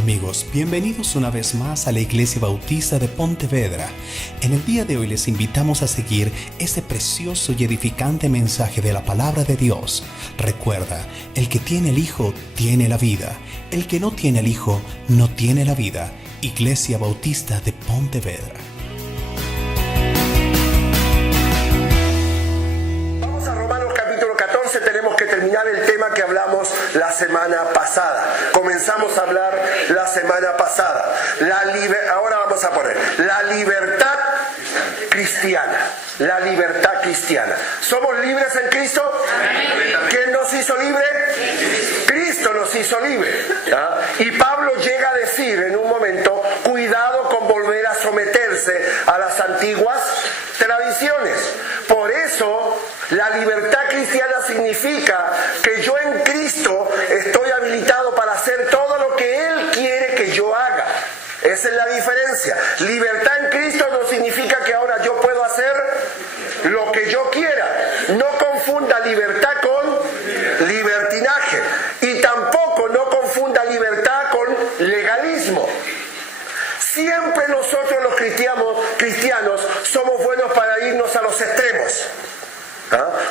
amigos, bienvenidos una vez más a la Iglesia Bautista de Pontevedra. En el día de hoy les invitamos a seguir ese precioso y edificante mensaje de la Palabra de Dios. Recuerda, el que tiene el Hijo tiene la vida, el que no tiene el Hijo no tiene la vida. Iglesia Bautista de Pontevedra. Vamos a Romanos capítulo 14, tenemos que terminar el tema que hablamos la semana pasada. Comenzamos a hablar la semana pasada. Ahora vamos a poner la libertad cristiana. La libertad cristiana. ¿Somos libres en Cristo? ¿Quién nos hizo libre? Cristo nos hizo libre. Y Pablo llega a decir en un momento, cuidado con volver a someterse a las antiguas tradiciones. Por eso, la libertad cristiana significa que yo en Cristo estoy habilitado para hacer todo lo que Él quiere que yo haga. Esa es la diferencia. Libertad en Cristo no significa que ahora yo puedo hacer lo que yo quiera. No confunda libertad con libertinaje. Y tampoco no confunda libertad con legalismo. Siempre nosotros los cristianos somos buenos para irnos a los extremos.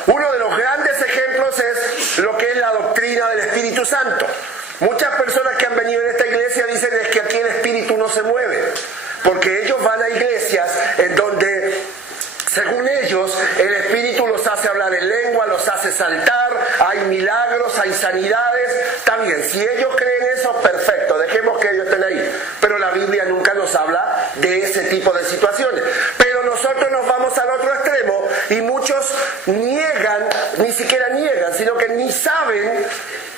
Uno de los grandes ejemplos es lo que es la doctrina del Espíritu Santo. Muchas personas que han venido en esta iglesia dicen es que aquí el Espíritu no se mueve, porque ellos van a iglesias en donde, según ellos, el Espíritu los hace hablar en lengua, los hace saltar, hay milagros, hay sanidades. Está bien, si ellos creen eso, perfecto, dejemos que ellos estén ahí. Pero la Biblia nunca nos habla de ese tipo de situaciones. Pero nosotros nos vamos al otro extremo y muchos niegan, ni siquiera niegan, sino que ni saben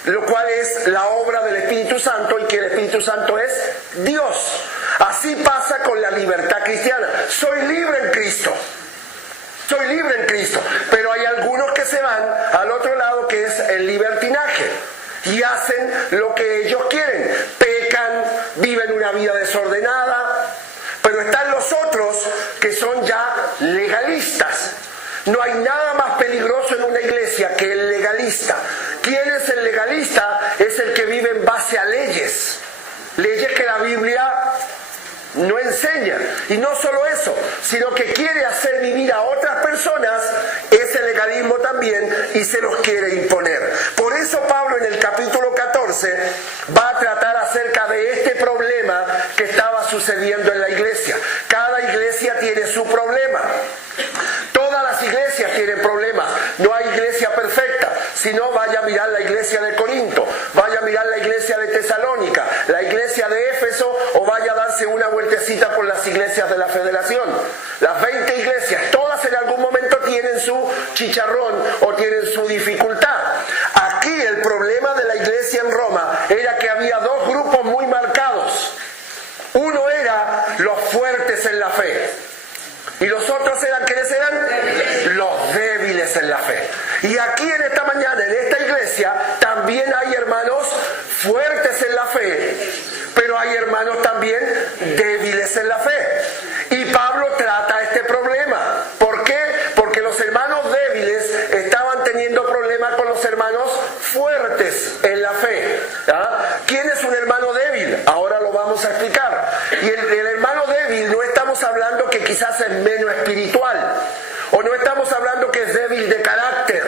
lo cual es la obra del Espíritu Santo y que el Espíritu Santo es Dios. Así pasa con la libertad cristiana. Soy libre en Cristo. Soy libre en Cristo. Pero hay algunos que se van al otro lado, que es el libertinaje. Y hacen lo que ellos quieren. Pecan, viven una vida desordenada. Pero están los otros que son ya legalistas. No hay nada más peligroso en una iglesia que el legalista. ¿Quién es el legalista? Es el que vive en base a leyes. Leyes que la Biblia no enseña. Y no solo eso, sino que quiere hacer vivir a otras personas ese legalismo también y se los quiere imponer. Por eso Pablo en el capítulo 14 va a tratar acerca de este problema que estaba sucediendo en la iglesia. Cada iglesia tiene su problema. Todas las iglesias tienen problemas. No hay iglesia perfecta. Si no, vaya a mirar la iglesia de Corinto, vaya a mirar la iglesia de Tesalónica, la iglesia de Éfeso, o vaya a darse una vueltecita por las iglesias de la Federación. Las 20 iglesias, todas en algún momento tienen su chicharrón o tienen su dificultad. Aquí el problema de la iglesia en Roma era que había dos grupos muy marcados. Uno era los fuertes en la fe. Y los otros eran, ¿quiénes eran? Los débiles en la fe. Y aquí en esta mañana, en esta iglesia, también hay hermanos fuertes en la fe, pero hay hermanos también débiles en la fe. Y Pablo trata este problema. ¿Por qué? Porque los hermanos débiles estaban teniendo problemas con los hermanos fuertes en la fe. ¿Quién es un hermano débil? Ahora lo vamos a explicar. Y el hermano débil no estamos hablando que quizás es menos espiritual, o no estamos hablando que es débil de carácter,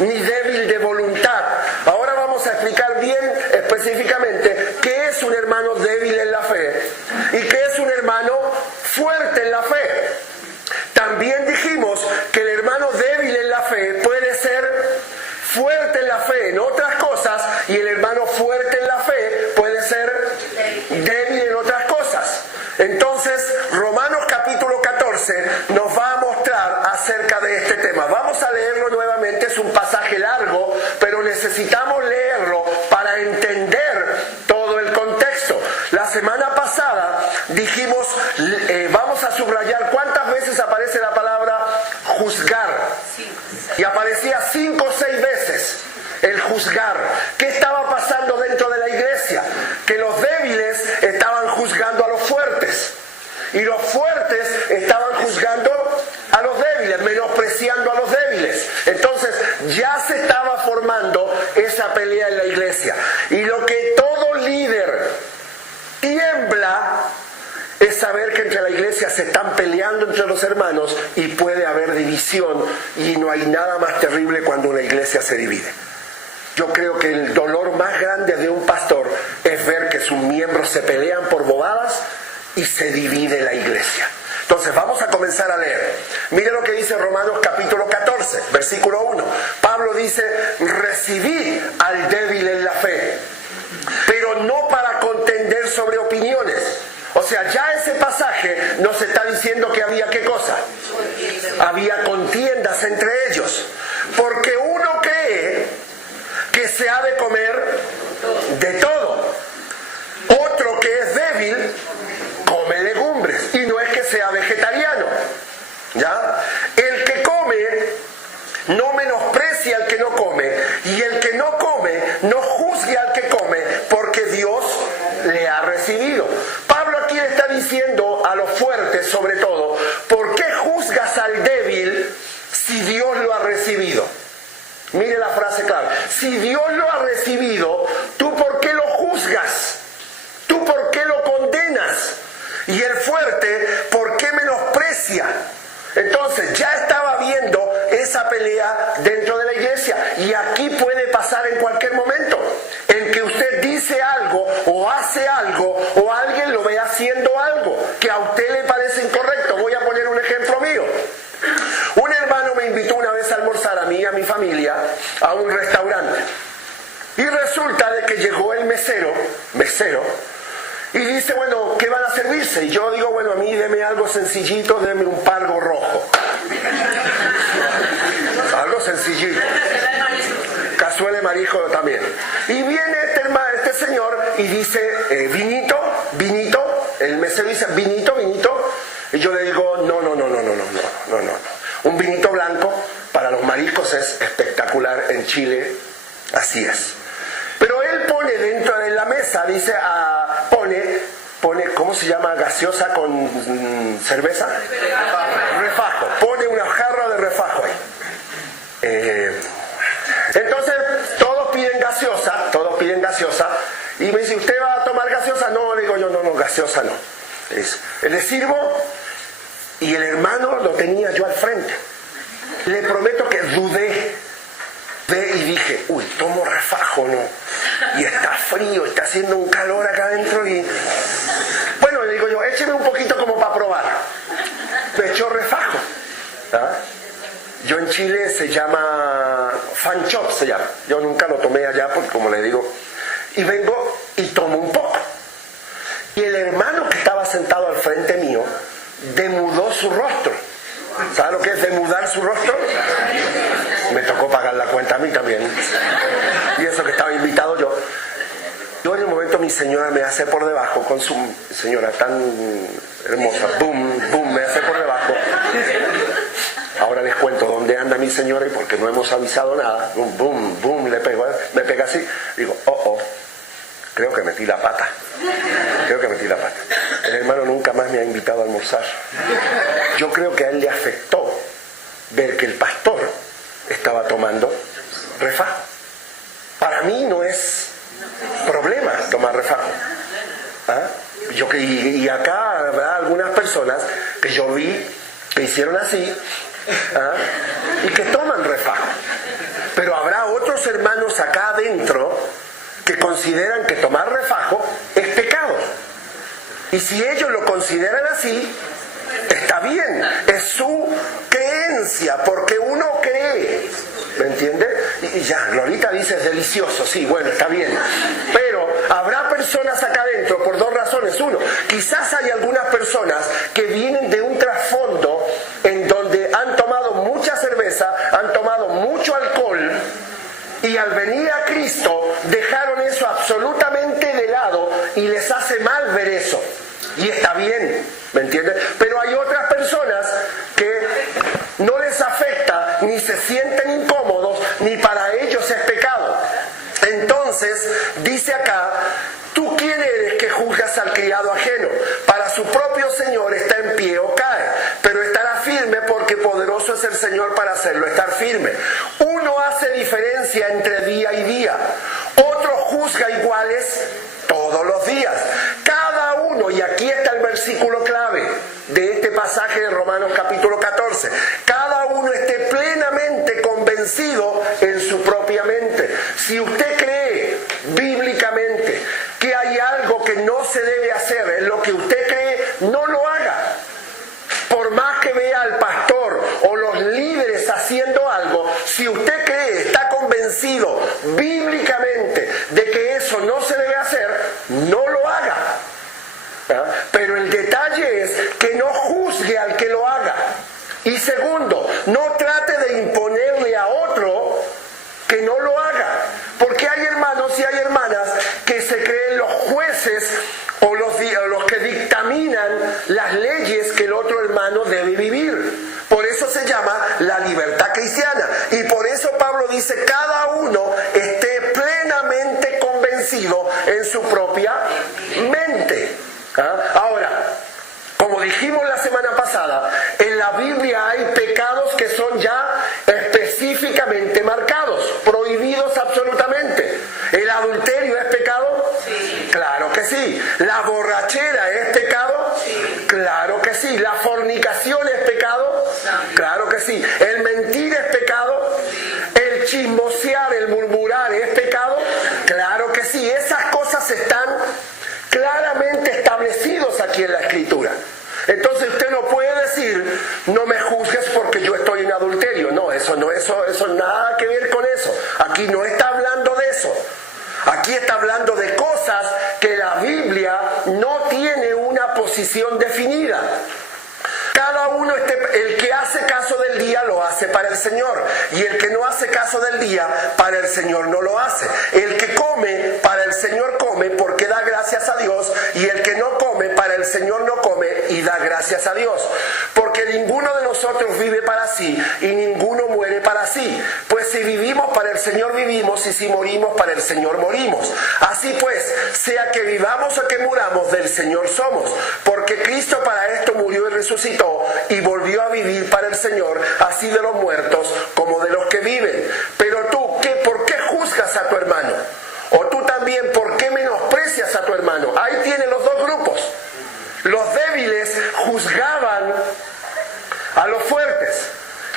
ni débil de voluntad. Ahora vamos a explicar bien específicamente qué es un hermano débil en la fe y qué es un hermano fuerte en la fe. También dijimos que el hermano débil en la fe puede ser fuerte en la fe en otras cosas, y el hermano fuerte en la fe puede ser débil en otras cosas. Entonces, Romanos capítulo 14 nos va a mostrar acerca de este tema. Vamos a leerlo nuevamente, es un pasaje largo, pero necesitamos leerlo para entender todo el contexto. La semana pasada dijimos, vamos a subrayar cuántas veces aparece la palabra juzgar. Y aparecía 5 o 6 veces el juzgar. ¿Qué estaba pasando dentro de la iglesia? Que los débiles estaban juzgando a los fuertes. Y los fuertes estaban juzgando a los débiles, menospreciando a los débiles. Entonces ya se estaba formando esa pelea en la iglesia. Y lo que todo líder es saber que entre la iglesia se están peleando entre los hermanos y puede haber división, y no hay nada más terrible cuando una iglesia se divide. Yo creo que el dolor más grande de un pastor es ver que sus miembros se pelean por bobadas y se divide la iglesia. Entonces vamos a comenzar a leer. Mire lo que dice Romanos capítulo 14, versículo 1. Pablo dice: recibí al débil en la fe, pero no para contender sobre opiniones. O sea, ya ese pasaje nos está diciendo que había ¿qué cosa? Había contiendas entre ellos. Porque uno cree que se ha de comer de todo. Otro que es débil come legumbres. Y no es que sea vegetariano. ¿Ya? El que come no menosprecia al que no come. Y el que no come no juzgue al que come, porque Dios le ha recibido. Pablo aquí le está diciendo a los fuertes, sobre todo: ¿por qué juzgas al débil si Dios lo ha recibido? Mire la frase clara. Si Dios lo ha recibido, ¿tú por qué lo juzgas? ¿Tú por qué lo condenas? Y el fuerte, ¿por qué menosprecia? Entonces ya estaba viendo esa pelea dentro de la iglesia, y aquí puede pasar en cualquier momento, en que usted dice algo o hace algo, o alguien lo ve haciendo algo que a usted le parece incorrecto. Voy a poner un ejemplo mío. Un hermano me invitó una vez a almorzar a mí y a mi familia a un restaurante, y resulta de que llegó el mesero, y dice: bueno, ¿qué van a servirse? Y yo digo: bueno, a mí deme algo sencillito, deme un pargo rojo. Algo sencillito. Cazuela de marisco también. Y viene este señor y dice: vinito. El mesero dice: vinito. Y yo le digo: no. Un vinito blanco para los mariscos es espectacular en Chile, así es. Pero él pone dentro de la mesa, dice, pone, ¿cómo se llama? Gaseosa con cerveza. Refajo. Pone una jarra de refajo ahí. Entonces todos piden gaseosa, y me dice: ¿usted va a tomar gaseosa? No, le digo yo: no, gaseosa no. Le sirvo, y el hermano lo tenía yo al frente. Le prometo que dudé y dije: uy, tomo refajo, ¿no? Y está frío, está haciendo un calor acá adentro, y bueno, le digo yo: écheme un poquito como para probar. Me echó refajo. ¿Ah? Yo en Chile se llama fanchop, se llama. Yo nunca lo tomé allá porque, como le digo, y vengo y tomo un poco. Y el hermano que estaba sentado al frente mío demudó su rostro. ¿Sabe lo que es demudar su rostro? Me tocó pagar la cuenta a mí también. Y eso que estaba invitado yo. Yo en un momento, mi señora me hace por debajo, con su señora tan hermosa, boom, me hace por debajo. Ahora les cuento dónde anda mi señora y porque no hemos avisado nada. Boom, me pega así. Digo: creo que metí la pata. El hermano nunca más me ha invitado a almorzar. Yo creo que a él le afectó ver que el pastor estaba tomando refajo. Para mí no es problema tomar refajo. ¿Ah? Y acá habrá algunas personas que yo vi que hicieron así, ¿ah? Y que toman refajo. Pero habrá otros hermanos acá adentro que consideran que tomar refajo es pecado. Y si ellos lo consideran así, está bien, es su creencia, porque uno cree, ¿me entiende? Y ya, Glorita dice: es delicioso, sí, bueno, está bien. Pero habrá personas acá adentro por dos razones. Uno, quizás hay algunas personas que vienen de un trasfondo en donde han tomado mucha cerveza, han tomado mucho alcohol, y al venir a Cristo dejaron eso absolutamente de lado, y les hace mal ver eso. Y está bien, ¿me entiendes? Pero hay otras personas que no les afecta, ni se sienten incómodos, ni para ellos es pecado. Entonces, dice acá: ¿tú quién eres que juzgas al criado ajeno? Para su propio Señor está en pie o cae, pero estará firme, porque poderoso es el Señor para hacerlo estar firme. Uno hace diferencia entre día y día, otro juzga iguales todos los días. Cada uno uno, y aquí está el versículo clave de este pasaje de Romanos capítulo 14, cada uno esté plenamente convencido en su propia mente. Si usted cree bíblicamente que hay algo que no se debe hacer, en lo que usted cree, no lo haga. Por más que vea al pastor o los líderes haciendo algo, si usted cree, está convencido bíblicamente de que eso no se debe hacer, no lo haga. Pero el detalle es que no juzgue al que lo haga. Y segundo, no trate de imponerle a otro que no lo haga. Porque hay hermanos y hay hermanas que se creen los jueces o los que dictaminan las leyes que el otro hermano debe vivir. Por eso se llama la libertad cristiana. Y por eso Pablo dice, cada uno esté plenamente convencido en su propia mente. Ahora, como dijimos la semana pasada, en la Biblia hay pecados que son ya específicamente marcados, prohibidos absolutamente. ¿El adulterio es pecado? Sí. Claro que sí. ¿La borrachera es pecado? Sí. Claro que sí. ¿La fornicación es pecado? Sí. Claro que sí. ¿El mentir es pecado? Sí. ¿El chismosear, el murmurar es pecado? Claro que sí. Esas cosas están claramente establecidos aquí en la Escritura. Entonces usted no puede decir, no me juzgues porque yo estoy en adulterio. No, eso nada que ver con eso. Aquí no está hablando de eso. Aquí está hablando de cosas que la Biblia no tiene una posición definida. Cada uno, el que hace caso del día lo hace para el Señor, y el que no hace caso del día para el Señor no lo hace. El que come para el Señor come porque da gracias a Dios, y el que no come para el Señor no come y da gracias a Dios. Porque ninguno de nosotros vive para sí y ninguno muere para sí. Pues si vivimos para el Señor vivimos, y si morimos para el Señor morimos. Así pues, sea que vivamos o que muramos, del Señor somos. Porque Cristo para esto murió y resucitó y volvió a vivir para el Señor, así de los muertos como de los que viven. Pero tú, ¿por qué juzgas a tu hermano? O tú también, ¿por qué menosprecias a tu hermano? Ahí tienen los dos grupos. Los débiles juzgaban a los fuertes,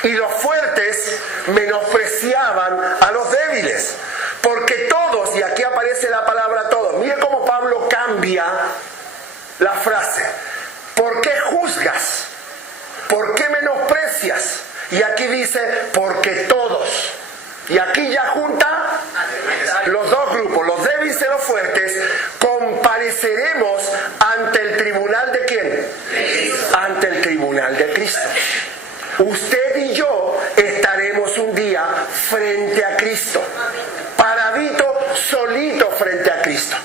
y los fuertes menospreciaban a los débiles. Porque todos, y aquí aparece la palabra todos, mire cómo Pablo cambia la frase. ¿Por qué juzgas? ¿Por qué menosprecias? Y aquí dice, porque todos. Y aquí ya junta los dos grupos, los débiles y los fuertes, compareceremos ante el tribunal ¿de quién? Ante el tribunal de Cristo. Usted y yo estaremos un día frente a Cristo, paradito, solito frente a Cristo.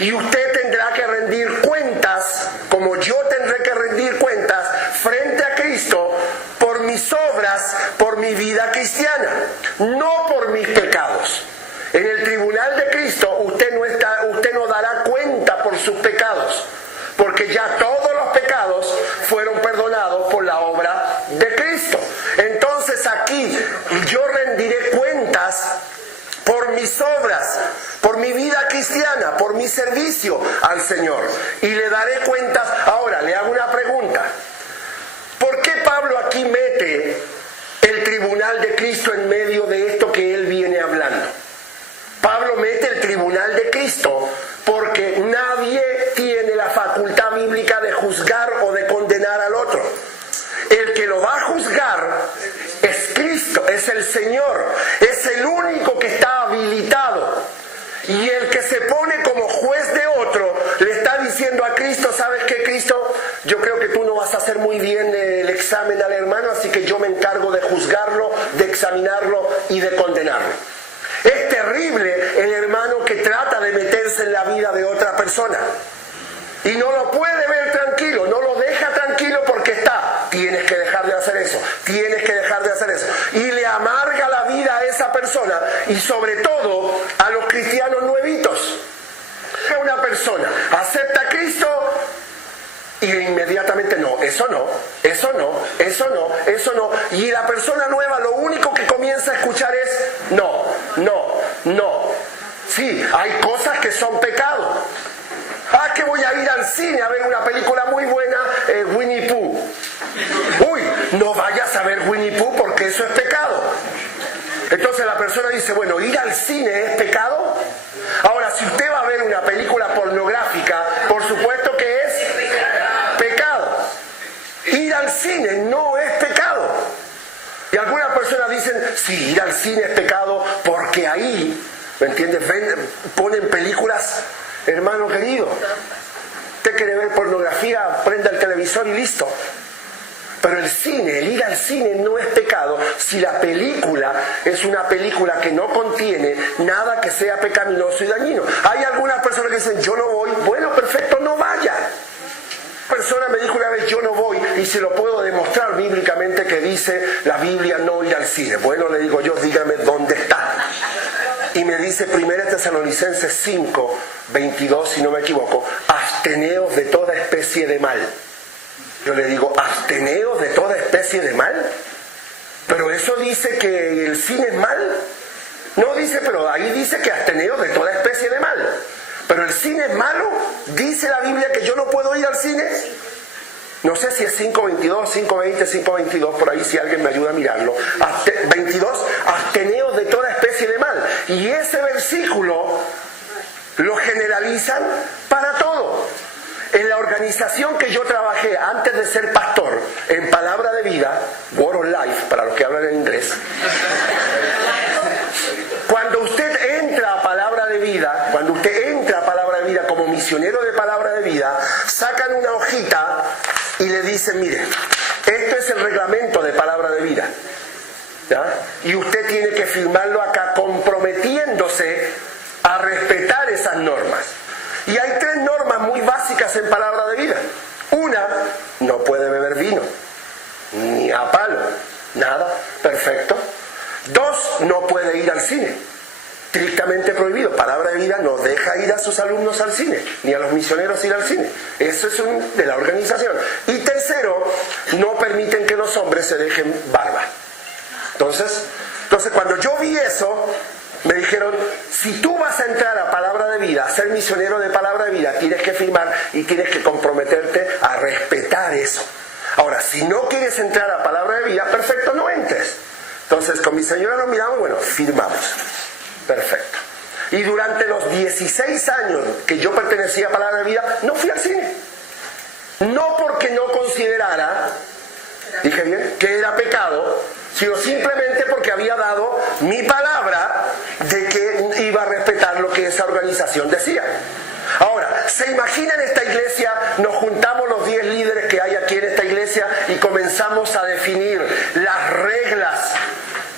Y usted tendrá que rendir cuentas, como yo tendré que rendir cuentas frente a Cristo por mis obras, por mi vida cristiana, no por mis pecados. En el tribunal de Cristo usted no dará cuenta por sus pecados, porque ya todos los pecados fueron perdonados por la obra de Cristo. Entonces aquí yo rendiré cuentas por mis obras, por mi vida cristiana, por mi servicio al Señor. Y le daré cuentas. Ahora, le hago una pregunta. ¿Por qué Pablo aquí mete el tribunal de Cristo en medio de esto que él viene hablando? Pablo mete el tribunal de Cristo porque nadie tiene la facultad bíblica de juzgar o de condenar al otro. El que lo va a juzgar es Cristo, es el Señor, es el único que está habilitado. Y el que se pone como juez de otro le está diciendo a Cristo, ¿sabes qué, Cristo? Yo creo que tú no vas a hacer muy bien el examen al hermano, así que yo me encargo de juzgarlo, de examinarlo y de condenarlo. Es terrible el hermano que trata de meterse en la vida de otra persona y no lo puede ver tranquilo, no lo deja tranquilo porque tienes que dejar de hacer eso, tienes que dejar de hacer eso, y le amarga la vida a esa persona, y sobre todo a los cristianos nuevitos. Una persona acepta a Cristo y inmediatamente eso no, y la persona nueva lo único que comienza a escuchar es no. Sí, hay cosas que son pecado, Ah, que voy a ir al cine a ver una película muy buena, Winnie Pooh. Uy, no vayas a ver Winnie Pooh porque eso es pecado. Entonces la persona dice, bueno, ¿ir al cine es pecado? Ahora, si usted va a ver una película pornográfica, por supuesto que es pecado. Ir al cine no es pecado. Y algunas personas dicen, sí, ir al cine es pecado porque ahí, ¿me entiendes? Ponen películas, hermano querido. Usted quiere ver pornografía, prenda el televisor y listo. Pero el cine, el ir al cine no es pecado si la película es una película que no contiene nada que sea pecaminoso y dañino. Hay algunas personas que dicen, yo no voy. Bueno, perfecto, no vaya. Una persona me dijo una vez, yo no voy, y se lo puedo demostrar bíblicamente que dice la Biblia no ir al cine. Bueno, le digo yo, dígame dónde está. Y me dice 1 Tesalonicenses 5, 22, si no me equivoco, absteneos de toda especie de mal. Yo le digo, absteneos de toda especie de mal. Pero eso dice que el cine es mal. No dice, pero ahí dice que absteneos de toda especie de mal. Pero el cine es malo. Dice la Biblia que yo no puedo ir al cine. No sé si es 5.22, 5.20, 5.22, por ahí si alguien me ayuda a mirarlo. 22, absteneos de toda especie de mal. Y ese versículo lo generalizan para todo. En la organización que yo trabajé antes de ser pastor, en Palabra de Vida, Word of Life, para los que hablan en inglés, cuando usted entra a Palabra de Vida, como misionero de Palabra de Vida, sacan una hojita y le dicen, mire, esto es el reglamento de Palabra de Vida, ¿ya? Y usted tiene que firmarlo acá comprometiéndose a respetar esas normas. Y hay 3 normas muy básicas en Palabra de Vida. Una, no puede beber vino, ni a palo, nada, perfecto. 2, no puede ir al cine, estrictamente prohibido. Palabra de Vida no deja ir a sus alumnos al cine, ni a los misioneros ir al cine. Eso es de la organización. Y tercero, no permiten que los hombres se dejen barba. Entonces cuando yo vi eso, me dijeron, si tú vas a entrar a Palabra de Vida, a ser misionero de Palabra de Vida, tienes que firmar y tienes que comprometerte a respetar eso. Ahora, si no quieres entrar a Palabra de Vida, perfecto, no entres. Entonces, con mi señora nos miramos, bueno, firmamos. Perfecto. Y durante los 16 años que yo pertenecía a Palabra de Vida, no fui al cine. No porque no considerara, dije bien, que era pecado, sino simplemente porque había dado mi palabra de que iba a respetar lo que esa organización decía. Ahora, ¿se imaginan esta iglesia? Nos juntamos los 10 líderes que hay aquí en esta iglesia y comenzamos a definir las reglas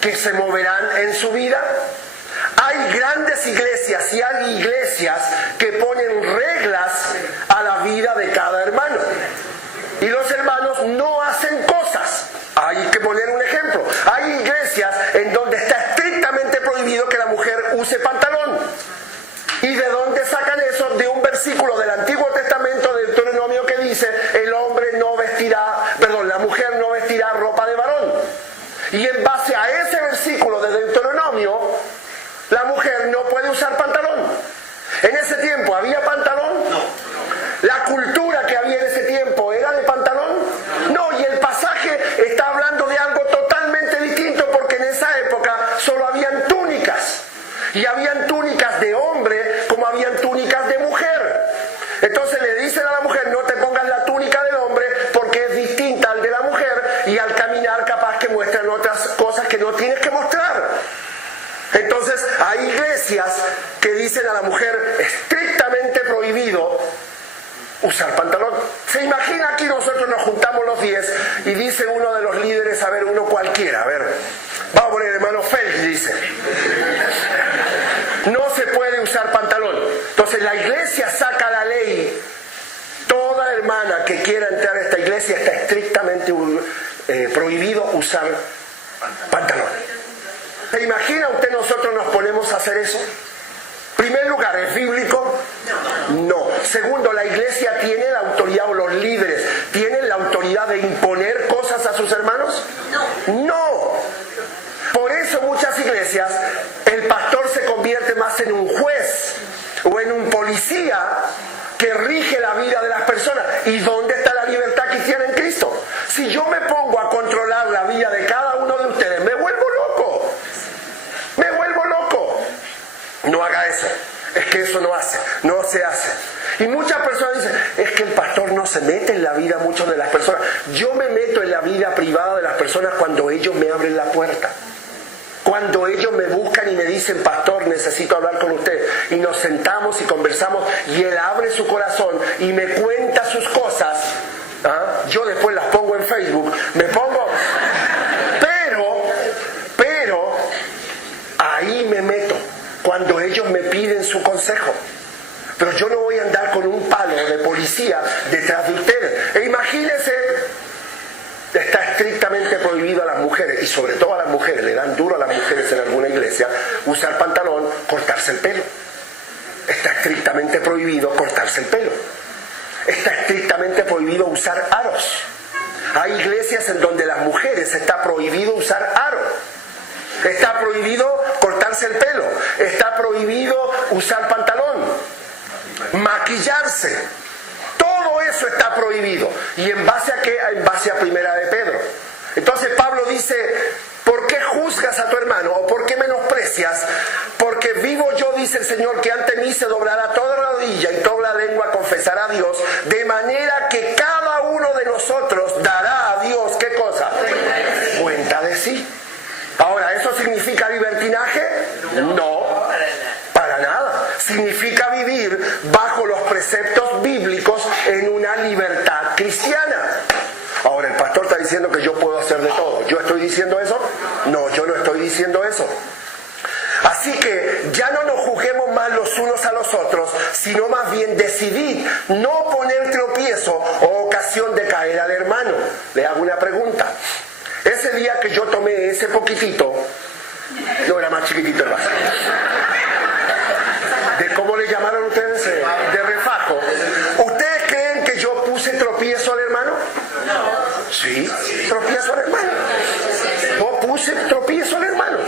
que se moverán en su vida. Hay grandes iglesias y hay iglesias que ponen reglas a la vida de cada hermano. Y los hermanos no hacen cosas. Hay que poner un ejemplo. Hay iglesias en donde está estrictamente prohibido que la mujer use pantalón. ¿Y de dónde sacan eso? De un versículo del Antiguo Testamento, de Deuteronomio, que dice, la mujer no vestirá ropa de varón. Y en base a ese versículo de Deuteronomio, la mujer no puede usar pantalón. En ese tiempo, ¿había pantalón? No. ¿La cultura que había en ese tiempo era de pantalón? No, y el pasaje está hablando de algo totalmente distinto, porque en esa época solo habían túnicas. Y habían túnicas de hombre como habían túnicas de mujer. Entonces le dicen a la mujer, no te pongas la túnica del hombre porque es distinta al de la mujer, y al caminar capaz que muestran otras cosas que no tienes que mostrar. Entonces hay iglesias que dicen a la mujer, estrictamente prohibido usar pantalón. ¿Se imagina aquí nosotros nos juntamos los 10 y dice uno de los líderes, a ver, uno cualquiera, a ver, vamos a poner hermano Félix, dice, no se puede usar pantalón. Entonces la iglesia saca la ley, toda hermana que quiera entrar a esta iglesia está estrictamente prohibido usar pantalón. ¿Se imagina usted nosotros nos ponemos a hacer eso? Primer lugar, ¿es bíblico? No. Segundo, la iglesia tiene la autoridad, o los líderes tienen la autoridad de imponer cosas a sus hermanos. No. Por eso muchas iglesias, el pastor se convierte más en un juez o en un policía que rige la vida de las personas. ¿Y dónde está la libertad cristiana en Cristo? Si yo me pongo a controlar la vida de cada uno de ustedes, me vuelvo loco. Me vuelvo loco. No haga eso. Es que eso no se hace. Y muchas personas dicen, es que el pastor no se mete en la vida mucho de las personas. Yo me meto en la vida privada de las personas cuando ellos me abren la puerta. Cuando ellos me buscan y me dicen, pastor, necesito hablar con usted. Y nos sentamos y conversamos y él abre su corazón y me cuenta sus cosas. Yo después las pongo en Facebook. Pero ahí me meto. Cuando ellos me piden su consejo. Pero yo no voy a andar con un palo de policía detrás de ustedes. E imagínense, está estrictamente prohibido a las mujeres, y sobre todo a las mujeres, le dan duro a las mujeres en alguna iglesia, usar pantalón, cortarse el pelo. Está estrictamente prohibido cortarse el pelo. Está estrictamente prohibido usar aros. Hay iglesias en donde las mujeres está prohibido usar aro. Está prohibido cortarse el pelo. Está prohibido usar pantalón. Maquillarse. Todo eso está prohibido. ¿Y en base a qué? En base a Primera de Pedro. Entonces Pablo dice, ¿por qué juzgas a tu hermano? ¿O por qué menosprecias? Porque vivo yo, dice el Señor, que ante mí se doblará toda rodilla y toda lengua confesará a Dios, de manera que cada uno de nosotros dará a Dios, ¿qué cosa? Cuenta de sí. Ahora, ¿eso significa libertinaje? No, para nada. Significa vivir bajo los preceptos bíblicos en una libertad cristiana. Ahora, el pastor está diciendo que yo puedo hacer de todo. ¿Yo estoy diciendo eso? No, yo no estoy diciendo eso. Así que ya no nos juzguemos más los unos a los otros, sino más bien decidid no poner tropiezo o ocasión de caer al hermano. Le hago una pregunta. Ese día que yo tomé ese poquitito, no era más chiquitito el vaso, de cómo le llamaron ustedes, de refajo. ¿Ustedes creen que yo puse tropiezo al hermano? Sí, tropiezo al hermano. No puse tropiezo al hermano.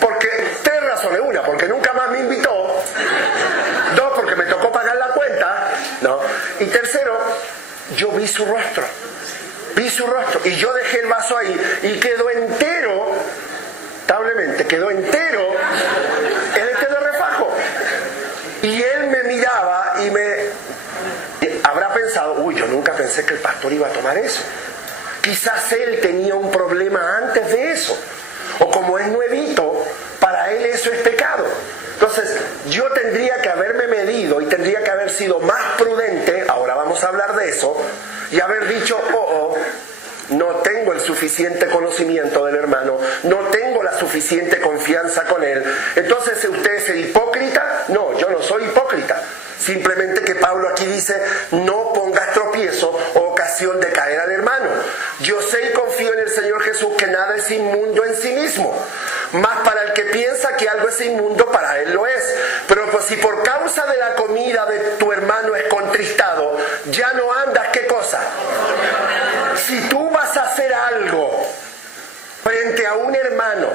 Porque, tres razones. Una, porque nunca más me invitó. Dos, porque me tocó pagar la cuenta. ¿No? Y tercero, yo vi su rostro. Vi su rostro. Y yo dejé el vaso ahí y quedó entero, tablemente, quedó entero el de refajo. Y él me miraba y habrá pensado, uy, yo nunca pensé que el pastor iba a tomar eso. Quizás él tenía un problema antes de eso. O como es nuevito, para él eso es pecado. Entonces, yo tendría que haberme medido y tendría que haber sido más prudente, ahora vamos a hablar de eso, y haber dicho, no tengo el suficiente conocimiento del hermano, no tengo la suficiente confianza con él. Entonces, ¿usted es el hipócrita? No, yo no soy hipócrita. Simplemente que Pablo aquí dice, no pongas tropiezo o ocasión de caer al hermano. Yo sé y confío en el Señor Jesús que nada es inmundo en sí mismo. Más para el que piensa que algo es inmundo, para él lo es. Pero pues, si por causa de la comida de tu hermano es contristado, ya no andas, ¿qué cosa? Si tú vas a hacer algo frente a un hermano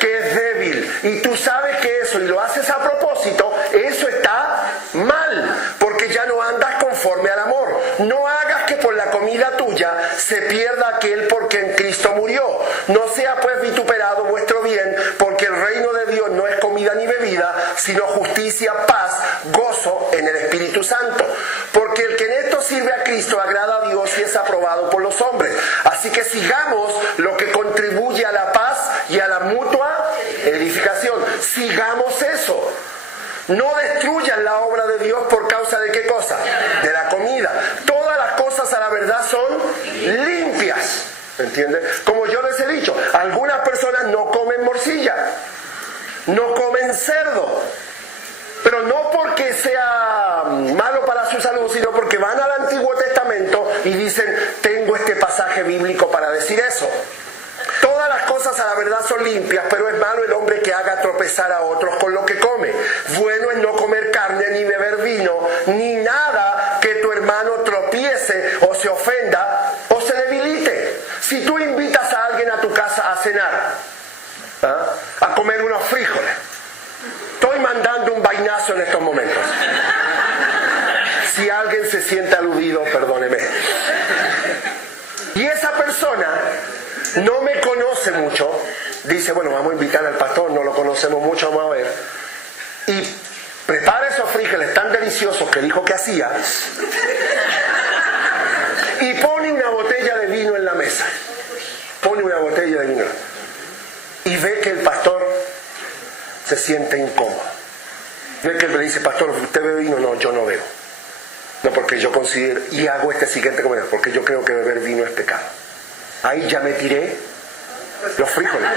que es débil y tú sabes que eso y lo haces a propósito, eso está mal, porque ya no andas conforme al amor. No hagas que por la comida tuya se pierda aquel por quien Cristo murió. No sea pues vituperado vuestro bien, porque el reino de Dios no es comida ni bebida, sino justicia, paz, gozo en el Espíritu Santo. Porque el que en esto sirve a Cristo agrada a Dios y es aprobado por los hombres. Así que sigamos lo que contribuye a la paz y a la mutua edificación. Sigamos eso. No destruyan la obra de Dios por causa de ¿qué cosa? De la comida. Todas las cosas a la verdad son limpias. ¿Entiendes? Como yo les he dicho, algunas personas no comen morcilla, no comen cerdo, pero no porque sea malo para su salud, sino porque van al Antiguo Testamento y dicen, tengo este pasaje bíblico para decir eso. Todas las cosas a la verdad son limpias, pero es malo el hombre que haga tropezar a otros con lo que come. Bueno es no comer carne, ni beber vino, ni nada que tu hermano tropiece o se ofenda o se debilite. Si tú invitas a alguien a tu casa a cenar, a comer unos frijoles, estoy mandando un vainazo en estos momentos. Si alguien se siente aludido, perdóneme. Y esa persona no me conoce mucho, dice, bueno, vamos a invitar al pastor, no lo conocemos mucho, vamos a ver. Y prepara esos frijoles tan deliciosos que dijo que hacía y pone una botella de vino en la mesa. Pone una botella de vino y ve que el pastor se siente incómodo. Ve que él le dice, pastor, ¿usted bebe vino? No, yo no bebo. No, porque yo considero, y hago este siguiente comentario, porque yo creo que beber vino es pecado. Ahí ya me tiré los frijoles.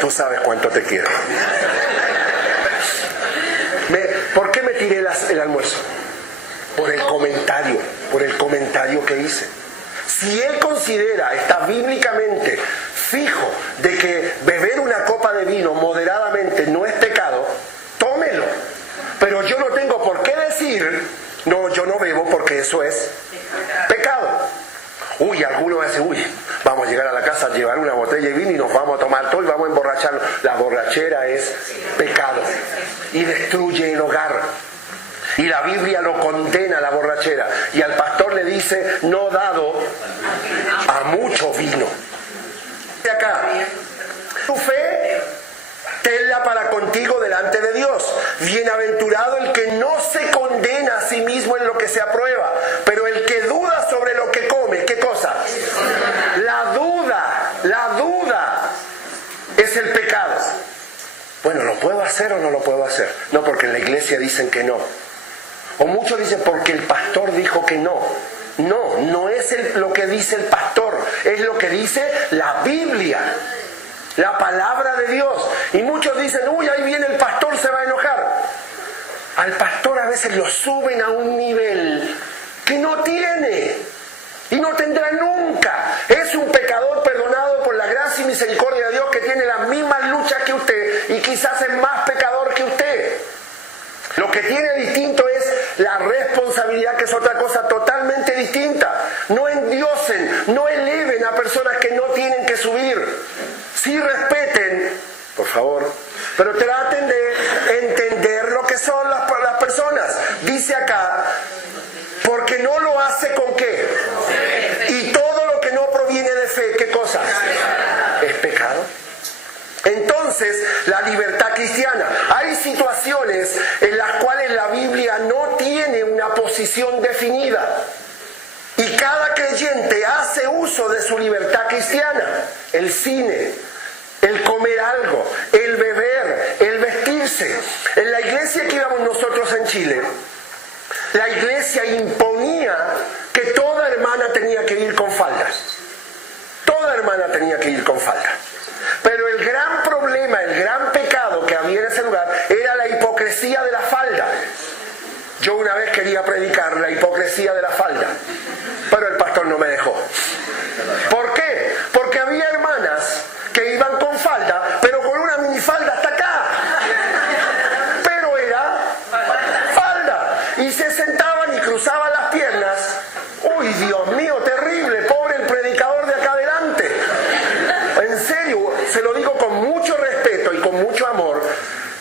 Tú sabes cuánto te quiero. ¿Por qué me tiré el almuerzo? Por el comentario que hice. Si él considera, está bíblicamente fijo de que beber una copa de vino moderadamente no es pecado, tómelo. Pero yo no tengo por qué decir, no, yo no bebo porque eso es pecado. Uy, algunos me dicen, uy, vamos a llegar a la casa a llevar una botella de vino y nos vamos a tomar todo y vamos a emborracharnos. La borrachera es pecado y destruye el hogar. Y la Biblia lo condena, la borrachera. Y al pastor le dice, no dado a mucho vino. Y acá, tu fe, tenla para contigo delante de Dios. Bienaventurado el que no se condena a sí mismo en lo que se aprueba, pero el que duda sobre lo que come, ¿qué cosa? La duda es el pecado. Bueno, ¿lo puedo hacer o no lo puedo hacer? No, porque en la iglesia dicen que no. O muchos dicen porque el pastor dijo que no. No es lo que dice el pastor, es lo que dice la Biblia, la palabra de Dios. Y muchos dicen, uy, ahí viene el pastor, se va a enojar. Al pastor a veces lo suben a un nivel que no tiene y no tendrá nunca. Es un pecador perdonado por la gracia y misericordia de Dios que tiene las mismas luchas que usted y quizás es más pecador que usted. Lo que tiene distinto es la responsabilidad, que es otra cosa totalmente distinta. No endiosen, no eleven a personas que no tienen que subir. Sí respeten, por favor, pero traten de entender lo que son las personas. Dice acá, porque no lo hace con qué. Y todo lo que no proviene de fe, ¿qué cosa? Es pecado. Entonces, la libertad cristiana. Hay situaciones en las cuales la Biblia no tiene una posición definida. Y cada creyente hace uso de su libertad cristiana. El cine, el comer algo, el beber, el vestirse. En la iglesia que íbamos nosotros en Chile, la iglesia imponía que toda hermana tenía que ir con faldas. Toda hermana tenía que ir con faldas. Pero el gran problema, el gran pecado que había en ese lugar era la hipocresía de la falda. Yo una vez quería predicar la hipocresía de la falda, pero el pastor no me dejó. ¿Por qué? Porque había hermanas que iban con falda, pero con una minifalda hasta acá. Pero era falda. Y se sentaban y cruzaban las piernas. ¡Uy, Dios mío, terrible! Pobre el predicador de acá adelante. En serio, se lo digo con mucho respeto y con mucho amor.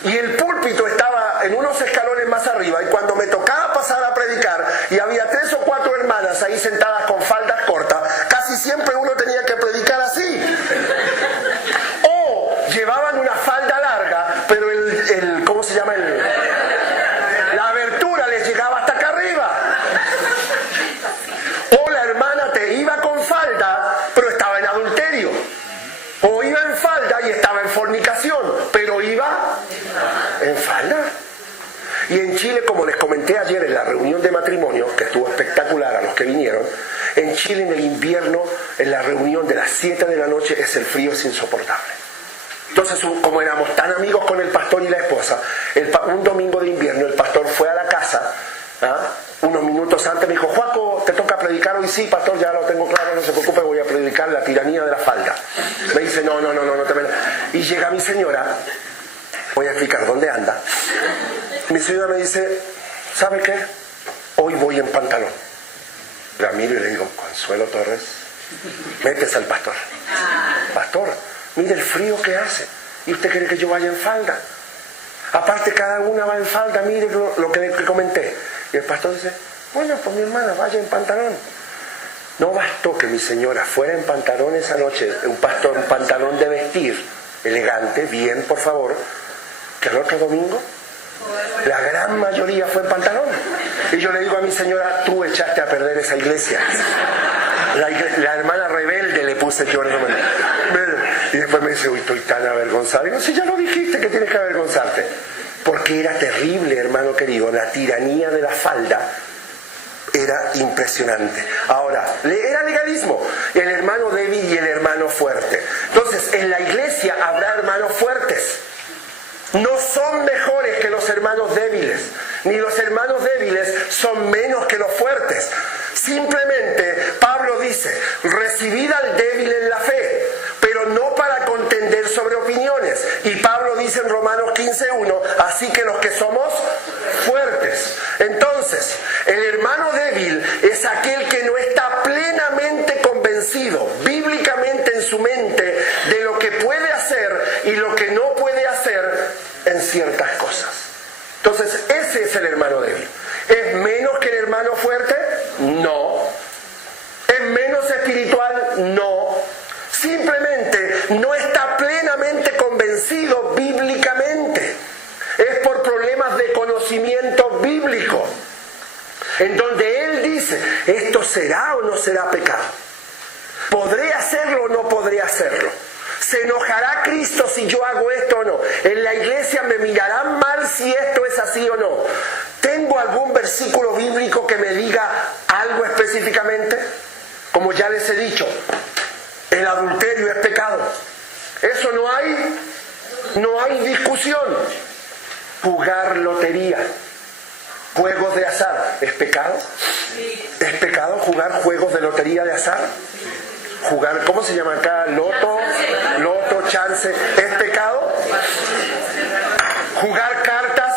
Y el púlpito estaba en unos escalones más arriba. Y cuando me tocaba pasar a predicar, y había 3 o 4 hermanas ahí sentadas con faldas cortas, casi siempre uno tenía que predicar así. O llevaban una falda larga, pero ¿cómo se llama? La abertura les llegaba hasta acá arriba. O la hermana te iba con falda, pero estaba en adulterio. O iba en falda y estaba en fornicación, pero iba en falda. Y en Chile, como les comenté ayer en la reunión de matrimonio, que estuvo espectacular a los que vinieron, en Chile en el invierno, en la reunión de las 7 de la noche, el frío es insoportable. Entonces, como éramos tan amigos con el pastor y la esposa, un domingo de invierno el pastor fue a la casa, unos minutos antes me dijo, Juaco, ¿te toca predicar hoy? Sí, pastor, ya lo tengo claro, no se preocupe, voy a predicar la tiranía de la falda. Me dice, no te metas. Y llega mi señora, voy a explicar dónde anda. Mi señora me dice, ¿sabe qué? Hoy voy en pantalón. La miro y le digo, Consuelo Torres, métese al pastor. Pastor, mire el frío que hace. ¿Y usted quiere que yo vaya en falda? Aparte cada una va en falda, mire lo que le comenté. Y el pastor dice, bueno, pues mi hermana vaya en pantalón. No bastó que mi señora fuera en pantalón esa noche, un pantalón de vestir, elegante, bien, por favor, que el otro domingo la gran mayoría fue en pantalón. Y yo le digo a mi señora, tú echaste a perder esa iglesia. La hermana rebelde le puse yo en el nombre. Y después me dice, uy, estoy tan avergonzado. Y digo, si ya lo dijiste que tienes que avergonzarte. Porque era terrible, hermano querido, la tiranía de la falda era impresionante. Ahora, era legalismo, el hermano débil y el hermano fuerte. Entonces, en la iglesia habrá hermanos fuertes. No son mejores que los hermanos débiles, ni los hermanos débiles son menos que los fuertes. Simplemente, Pablo dice, recibid al débil en la fe, pero no para contender sobre opiniones. Y Pablo dice en Romanos 15:1, así que los que somos fuertes. Entonces, el hermano débil es aquel que no está plenamente convencido, bíblicamente en su mente, de lo que puede hacer y lo que no puede hacer en ciertas cosas. Entonces, ese es el hermano débil. ¿Es menos que el hermano fuerte? No. ¿Es menos espiritual? No. Simplemente no está plenamente convencido bíblicamente. Es por problemas de conocimiento bíblico, en donde él dice, ¿esto será o no será pecado? ¿Podré hacerlo o no podré hacerlo? ¿Se enojará Cristo si yo hago esto o no? ¿En la iglesia me mirarán mal si esto es así o no? ¿Tengo algún versículo bíblico que me diga algo específicamente? Como ya les he dicho, el adulterio es pecado. Eso no hay discusión. Jugar lotería, juegos de azar, ¿es pecado? ¿Es pecado jugar juegos de lotería de azar? Jugar, ¿cómo se llama acá? Loto, chance, ¿es pecado? Jugar cartas,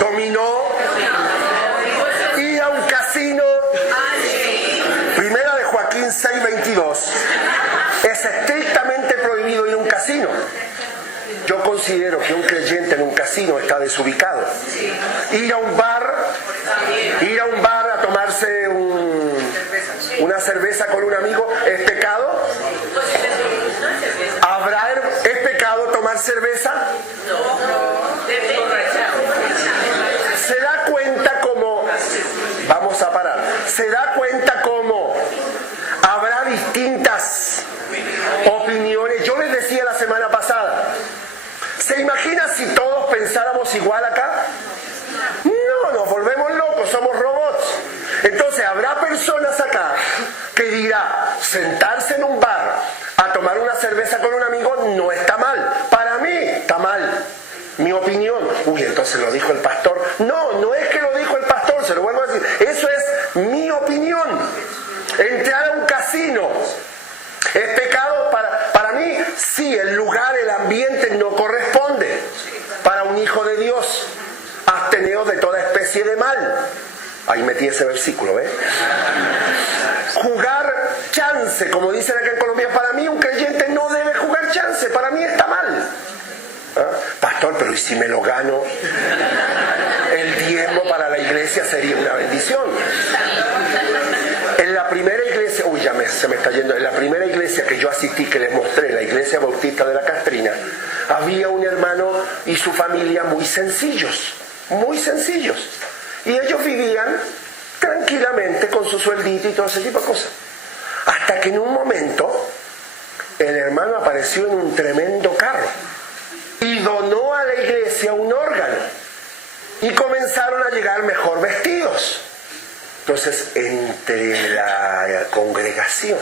dominó, ir a un casino. Primera de Joaquín 6:22. Es estrictamente prohibido ir a un casino. Yo considero que un creyente en un casino está desubicado. Ir a un bar a tomarse una cerveza con un amigo, ¿es pecado? ¿Es pecado tomar cerveza? Se da cuenta cómo, vamos a parar, se da cuenta cómo habrá distintas opiniones. Yo les decía la semana pasada, ¿se imagina si todos pensáramos igual acá? No, nos volvemos locos, somos robots. Entonces habrá personas acá que dirá, sentarse en un bar a tomar una cerveza con un amigo no está mal. Para mí está mal. Mi opinión. Uy, entonces lo dijo el pastor. No es que lo dijo el pastor, se lo vuelvo a decir. Eso es mi opinión. Entrar a un casino ¿es pecado? Para mí, sí, el lugar, el ambiente no corresponde para un hijo de Dios. Absteneos de toda especie de mal. Ahí metí ese versículo, ¿eh? Jugar chance, como dicen acá en Colombia, para mí un creyente no debe jugar chance, para mí está mal. ¿Ah? Pastor, pero ¿y si me lo gano? El diezmo para la iglesia sería una bendición. En la primera iglesia, se me está yendo, en la primera iglesia que yo asistí, que les mostré, la iglesia bautista de la Castrina, había un hermano y su familia muy sencillos. Y ellos vivían tranquilamente con su sueldito y todo ese tipo de cosas. Hasta que en un momento el hermano apareció en un tremendo carro y donó a la iglesia un órgano. Y comenzaron a llegar mejor vestidos. Entonces, entre la congregación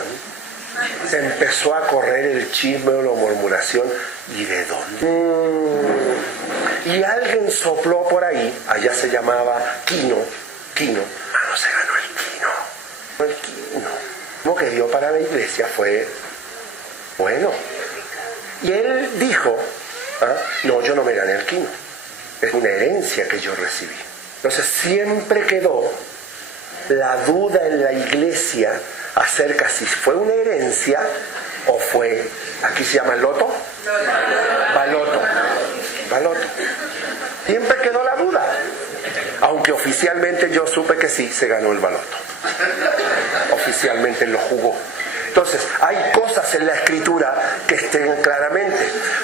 se empezó a correr el chisme o la murmuración. ¿Y de dónde? Y alguien sopló por ahí, allá se llamaba Quino. No se ganó el Quino. Lo que dio para la iglesia fue bueno. Y él dijo, no, yo no me gané el Quino. Es una herencia que yo recibí. Entonces siempre quedó la duda en la iglesia acerca si fue una herencia o fue, aquí se llama loto, baloto. Siempre quedó la duda. Aunque oficialmente yo supe que sí, se ganó el baloto. Oficialmente lo jugó. Entonces, hay cosas en la Escritura que estén claramente.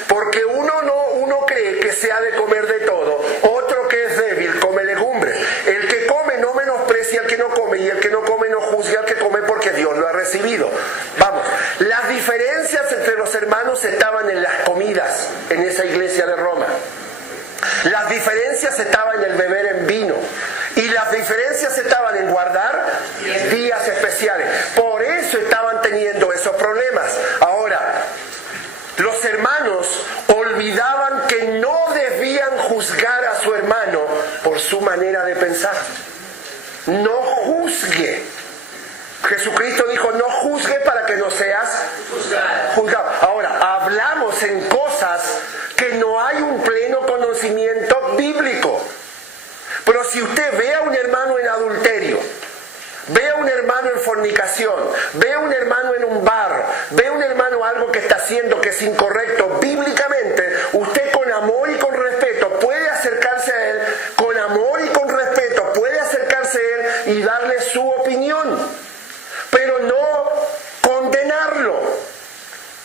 Porque uno cree que se ha de comer de todo. Otro que es débil come legumbres. El que come no menosprecia al que no come. Y el que no come no juzga al que come porque Dios lo ha recibido. Vamos, las diferencias entre los hermanos estaban en las comidas en esa iglesia de Roma. Las diferencias estaban en el beber en vino. Y las diferencias estaban en guardar días especiales. Por eso estaban teniendo esos problemas. Ahora, los hermanos olvidaban que no debían juzgar a su hermano por su manera de pensar. No juzgue. Jesucristo dijo, no juzgue para que no seas juzgado. Ahora, hablamos en cosas que no hay un pleno conocimiento bíblico. Pero si usted ve a un hermano en adulterio, ve a un hermano en fornicación, ve a un hermano en un bar, ve a un hermano algo que está haciendo que es incorrecto bíblicamente, usted con amor y con respeto puede acercarse a él, con amor y con respeto puede acercarse a él y darle su opinión, pero no condenarlo.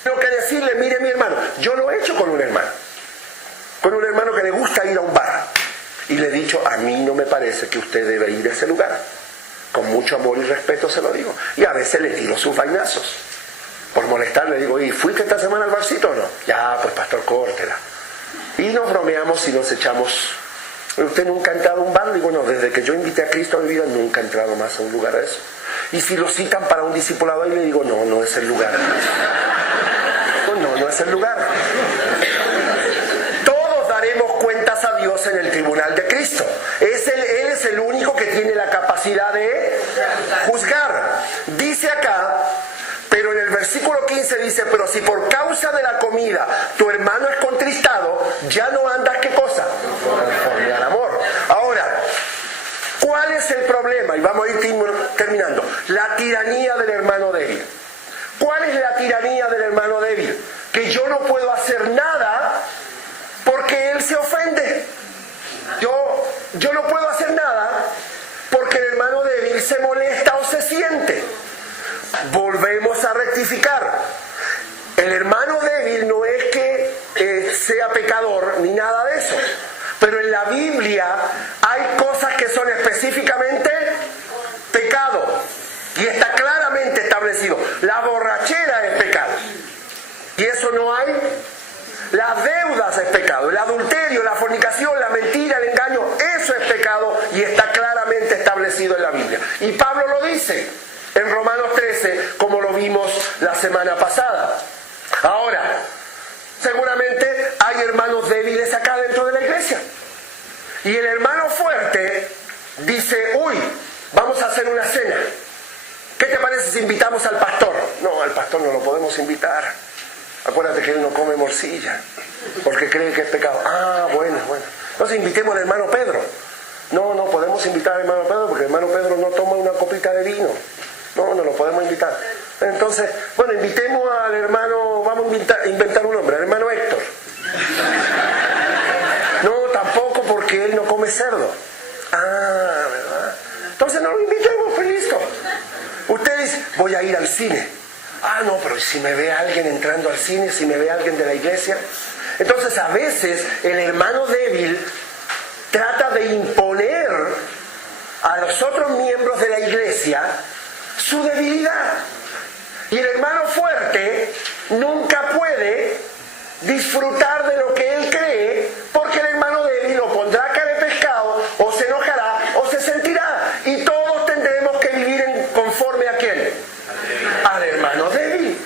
Tengo que decirle, mire mi hermano, yo lo he hecho con un hermano que le gusta ir a un bar. Y le he dicho, a mí no me parece que usted debe ir a ese lugar. Con mucho amor y respeto se lo digo. Y a veces le tiro sus vainazos. Por molestar le digo, ¿y fuiste esta semana al barcito o no? Ya, pues pastor, córtela. Y nos bromeamos y nos echamos. ¿Usted nunca ha entrado a un bar? Digo, no, desde que yo invité a Cristo a mi vida, nunca he entrado más a un lugar de eso. Y si lo citan para un discipulado ahí, le digo, no es el lugar. No es el lugar. Cuentas a Dios en el tribunal de Cristo. Él es el único que tiene la capacidad de juzgar. Dice acá, pero en el versículo 15 dice, pero si por causa de la comida tu hermano es contristado, ya no andas, ¿qué cosa? Conforme al amor. Ahora, ¿cuál es el problema? Y vamos a ir terminando. La tiranía del hermano débil. ¿Cuál es la tiranía del hermano débil? Que yo no puedo hacer nada porque él se ofende. Yo no puedo hacer nada porque el hermano débil se molesta o se siente. Volvemos a rectificar. El hermano débil no es que sea pecador ni nada de eso. Pero en la Biblia hay cosas que son específicamente pecado. Y está claramente establecido. La borrachera es pecado. Y eso no hay. Las deudas es pecado, el adulterio, la fornicación, la mentira, el engaño, eso es pecado y está claramente establecido en la Biblia. Y Pablo lo dice en Romanos 13, como lo vimos la semana pasada. Ahora, seguramente hay hermanos débiles acá dentro de la iglesia. Y el hermano fuerte dice, uy, vamos a hacer una cena. ¿Qué te parece si invitamos al pastor? No, al pastor no lo podemos invitar. Acuérdate que él no come morcilla, porque cree que es pecado. Ah, bueno. Entonces invitemos al hermano Pedro. No podemos invitar al hermano Pedro, porque el hermano Pedro no toma una copita de vino. No lo podemos invitar. Entonces, bueno, invitemos al hermano, vamos a inventar un nombre, al hermano Héctor. No, tampoco, porque él no come cerdo. Ah, ¿verdad? Entonces no lo invitemos, pues listo. Usted dice, voy a ir al cine. Ah, no, pero si me ve alguien entrando al cine, si me ve alguien de la iglesia. Entonces a veces el hermano débil trata de imponer a los otros miembros de la iglesia su debilidad. Y el hermano fuerte nunca puede disfrutar de lo que él cree, porque el hermano débil lo pondrá cara de pescado, o se enojará, o se sentirá. Y todos tendremos que vivir conforme a quién. Al hermano débil.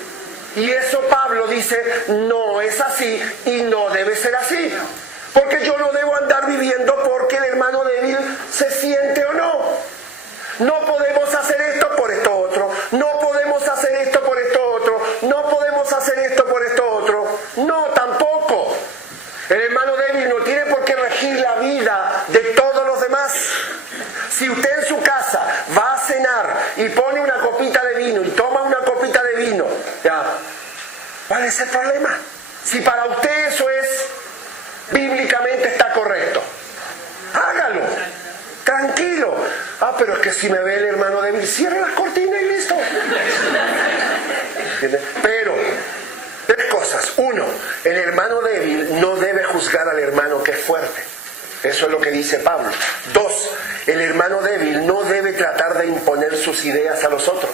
Y eso Pablo dice, no es así y no debe ser así. Porque yo no debo andar viviendo porque el hermano débil se siente o no. No podemos hacer esto por esto otro. No podemos hacer esto por esto otro. No podemos hacer esto por esto otro. No, tampoco. El hermano débil no tiene por qué regir la vida de todos los demás. Si usted en su casa va a cenar y pone una copita de vino y toma una copita de vino, ya, ¿cuál es el problema? Si para usted eso es, bíblicamente está correcto. si me ve el hermano débil, cierre las cortinas y listo. ¿Entiendes? Pero, 3 cosas. 1, el hermano débil no debe juzgar al hermano que es fuerte. Eso es lo que dice Pablo. 2, el hermano débil no debe tratar de imponer sus ideas a los otros.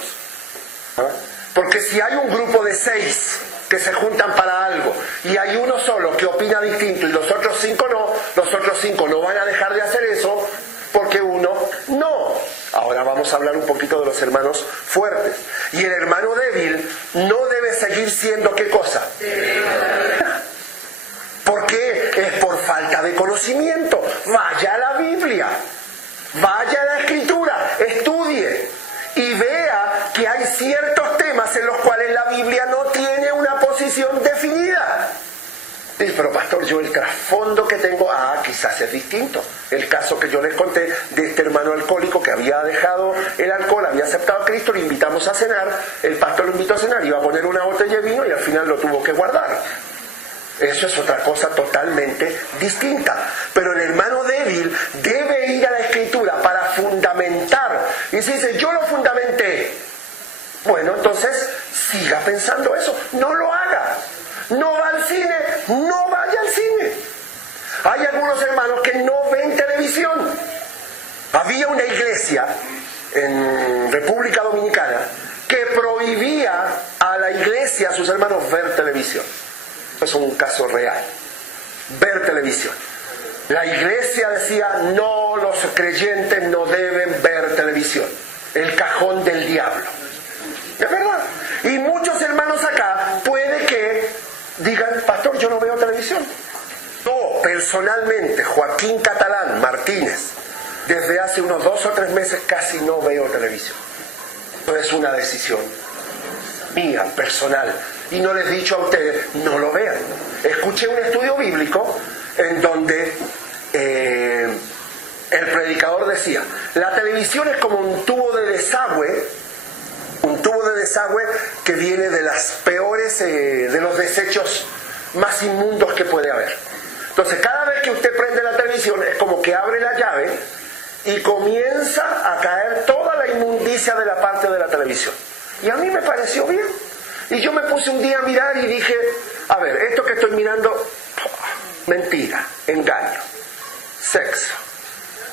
¿Ah? Porque si hay un grupo de 6 que se juntan para algo y hay uno solo que opina distinto y los otros 5 no, los otros 5 no van a dejar de hacer eso porque uno no. Ahora vamos a hablar un poquito de los hermanos fuertes. Y el hermano débil no debe seguir siendo ¿qué cosa? ¿Por qué? Es por falta de conocimiento. Vaya a la Biblia, vaya a la Escritura, estudie y vea que hay ciertos temas en los cuales la Biblia no tiene una posición definida. Dice, pero pastor, yo el trasfondo que tengo, quizás es distinto. El caso que yo les conté de este hermano alcohólico que había dejado el alcohol, había aceptado a Cristo, le invitamos a cenar, el pastor lo invitó a cenar, iba a poner una botella de vino y al final lo tuvo que guardar. Eso es otra cosa totalmente distinta. Pero el hermano débil debe ir a la Escritura para fundamentar. Y si dice, yo lo fundamenté, bueno, entonces siga pensando eso. No lo haga. No va al cine, no vaya al cine. Hay algunos hermanos que no ven televisión. Había una iglesia en República Dominicana que prohibía a la iglesia, a sus hermanos, ver televisión. Es un caso real. Ver televisión. La iglesia decía, no, los creyentes no deben ver televisión. El cajón del diablo. Es verdad. Y muchos hermanos acá puede que digan, pastor, yo no veo televisión. Yo, personalmente, Joaquín Catalán Martínez, desde hace unos 2 o 3 meses casi no veo televisión. Esto es una decisión mía, personal. Y no les he dicho a ustedes, no lo vean. Escuché un estudio bíblico en donde el predicador decía, la televisión es como un tubo de desagüe que viene de las peores, de los desechos más inmundos que puede haber. Entonces, cada vez que usted prende la televisión, es como que abre la llave y comienza a caer toda la inmundicia de la parte de la televisión. Y a mí me pareció bien. Y yo me puse un día a mirar y dije, a ver, esto que estoy mirando, mentira, engaño, sexo,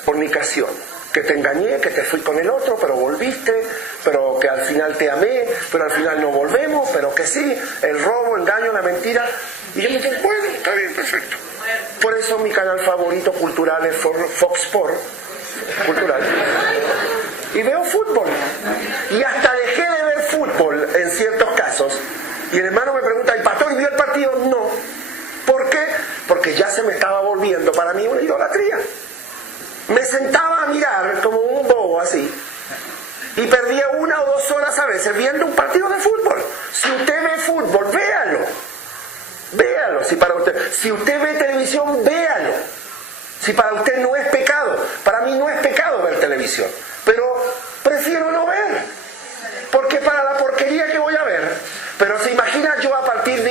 fornicación, que te engañé, que te fui con el otro, pero volviste, pero que al final te amé, pero al final no volvemos, pero que sí, el robo, engaño, la mentira. Y yo me dije, bueno, está bien, perfecto. Por eso mi canal favorito cultural es Fox Sport, cultural. Y veo fútbol. Y hasta dejé de ver fútbol en ciertos casos. Y el hermano me pregunta, ¿y pastor, vio el partido? No. ¿Por qué? Porque ya se me estaba volviendo para mí una idolatría. Me sentaba a mirar como un bobo así. Y perdía 1 o 2 horas a veces viendo un partido de fútbol. Si usted ve fútbol, véalo. Véalo. Si usted ve televisión, véalo. Si para usted no es pecado. Para mí no es pecado ver televisión. Pero prefiero no ver. Porque para la porquería que voy a ver. Pero se imagina yo a partir,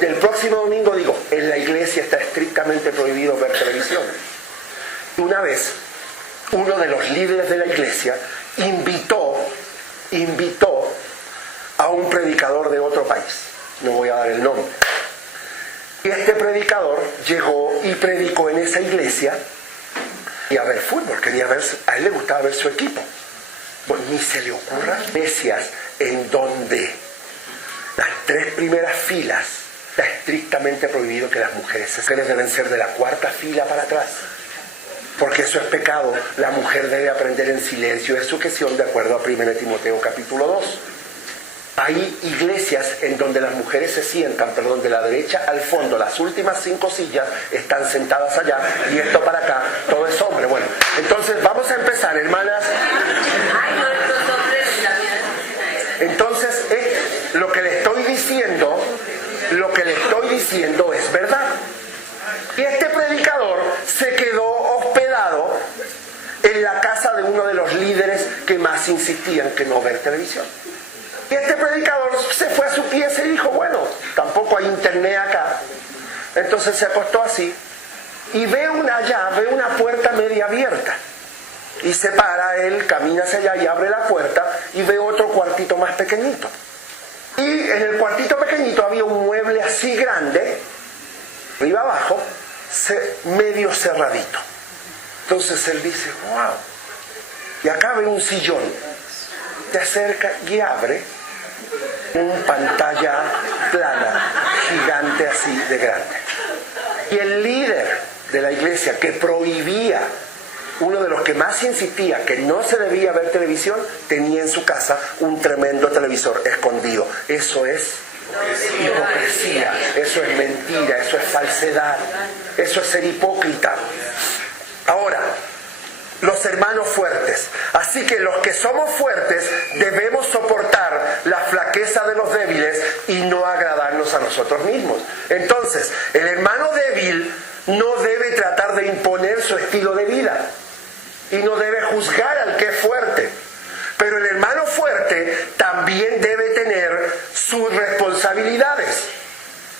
del próximo domingo, en la iglesia está estrictamente prohibido ver televisión. Una vez, uno de los líderes de la iglesia invitó a un predicador de otro país. No voy a dar el nombre. Y este predicador llegó y predicó en esa iglesia y a ver fútbol. A él le gustaba ver su equipo. Bueno, ni se le ocurra iglesias en donde las 3 primeras filas está estrictamente prohibido que las mujeres deben ser de la 4ª fila para atrás. Porque eso es pecado. La mujer debe aprender en silencio. Es sujeción de acuerdo a 1 Timoteo capítulo 2. Hay iglesias en donde las mujeres se sientan, de la derecha al fondo, las últimas 5 sillas están sentadas allá y esto para acá, todo es hombre. Bueno, entonces vamos a empezar, hermanas. Entonces, lo que le estoy diciendo es verdad. Y este predicador se quedó hospedado en la casa de uno de los líderes que más insistían que no ver televisión. Y este predicador se fue a su pieza y dijo, bueno, tampoco hay internet acá. Entonces se acostó así y ve una puerta media abierta. Y se para, él camina hacia allá y abre la puerta y ve otro cuartito más pequeñito. Y en el cuartito pequeñito había un mueble así grande, arriba abajo, medio cerradito. Entonces él dice, wow. Y acá ve un sillón. Se acerca y abre una pantalla plana, gigante así de grande. Y el líder de la iglesia que prohibía, uno de los que más insistía que no se debía ver televisión, tenía en su casa un tremendo televisor escondido. Eso es hipocresía, eso es mentira, eso es falsedad, eso es ser hipócrita. Ahora, los hermanos fuertes. Así que los que somos fuertes debemos soportar la flaqueza de los débiles y no agradarnos a nosotros mismos. Entonces, el hermano débil no debe tratar de imponer su estilo de vida y no debe juzgar al que es fuerte. Pero el hermano fuerte también debe tener sus responsabilidades.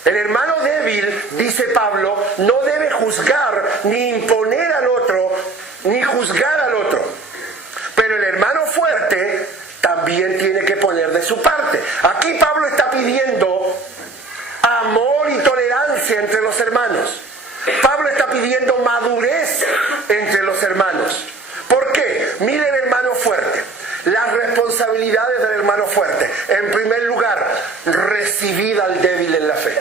El hermano débil, dice Pablo, no debe juzgar ni imponer al otro, ni juzgar al otro. Pero el hermano fuerte también tiene que poner de su parte. Aquí Pablo está pidiendo amor y tolerancia entre los hermanos. Pablo está pidiendo madurez entre los hermanos. ¿Por qué? Mire el hermano fuerte. Las responsabilidades del hermano fuerte. En primer lugar, recibir al débil en la fe.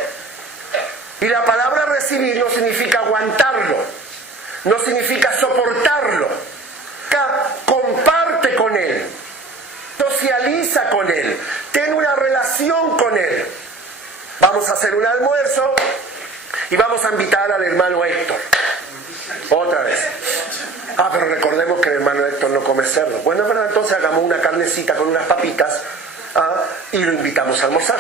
Y la palabra recibir no significa aguantarlo, no significa soportarlo. Comparte con él, socializa con él, ten una relación con él. Vamos a hacer un almuerzo y vamos a invitar al hermano Héctor. Otra vez. Pero recordemos que el hermano Héctor no come cerdo. Bueno, pero entonces hagamos una carnecita con unas papitas y lo invitamos a almorzar.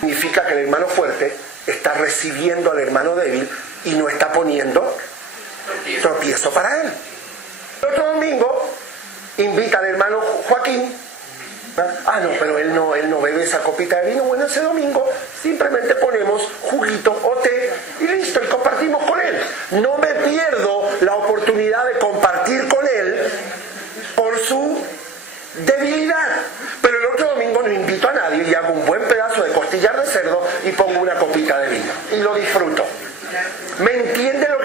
Significa que el hermano fuerte está recibiendo al hermano débil y no está poniendo tropiezo para él. El otro domingo invita al hermano Joaquín. No, pero él no bebe esa copita de vino. Bueno, ese domingo simplemente ponemos juguito o té y listo, y compartimos con él. No me pierdo la oportunidad de compartir con él por su debilidad. Pero el otro domingo no invito a nadie y hago un buen pedazo de costillar de cerdo y pongo una copita de vino y lo disfruto. ¿Me entiende lo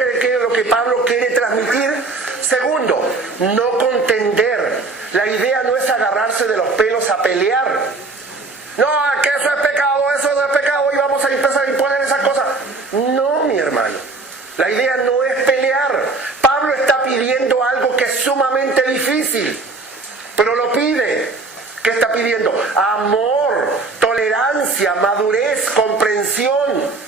que Pablo quiere transmitir? Segundo, no contender. La idea no es agarrarse de los pelos a pelear. No, que eso es pecado y vamos a empezar a imponer esas cosas. No, mi hermano. La idea no es pelear. Pablo está pidiendo algo que es sumamente difícil, pero lo pide. ¿Qué está pidiendo? Amor, tolerancia, madurez, comprensión.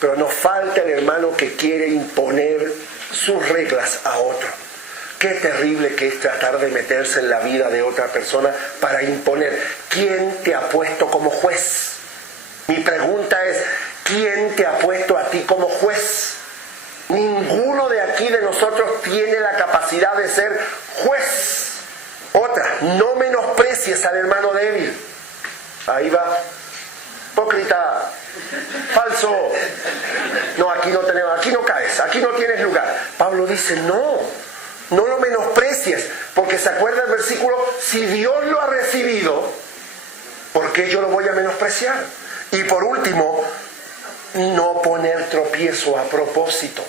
Pero no falta el hermano que quiere imponer sus reglas a otro. Qué terrible que es tratar de meterse en la vida de otra persona para imponer. ¿Quién te ha puesto como juez? Mi pregunta es, ¿quién te ha puesto a ti como juez? Ninguno de aquí de nosotros tiene la capacidad de ser juez. Otra, no menosprecies al hermano débil. Ahí va. Hipócrita, falso. No, aquí no caes, aquí no tienes lugar. Pablo dice, no lo menosprecies, porque se acuerda el versículo, si Dios lo ha recibido, ¿por qué yo lo voy a menospreciar? Y por último, no poner tropiezo a propósito.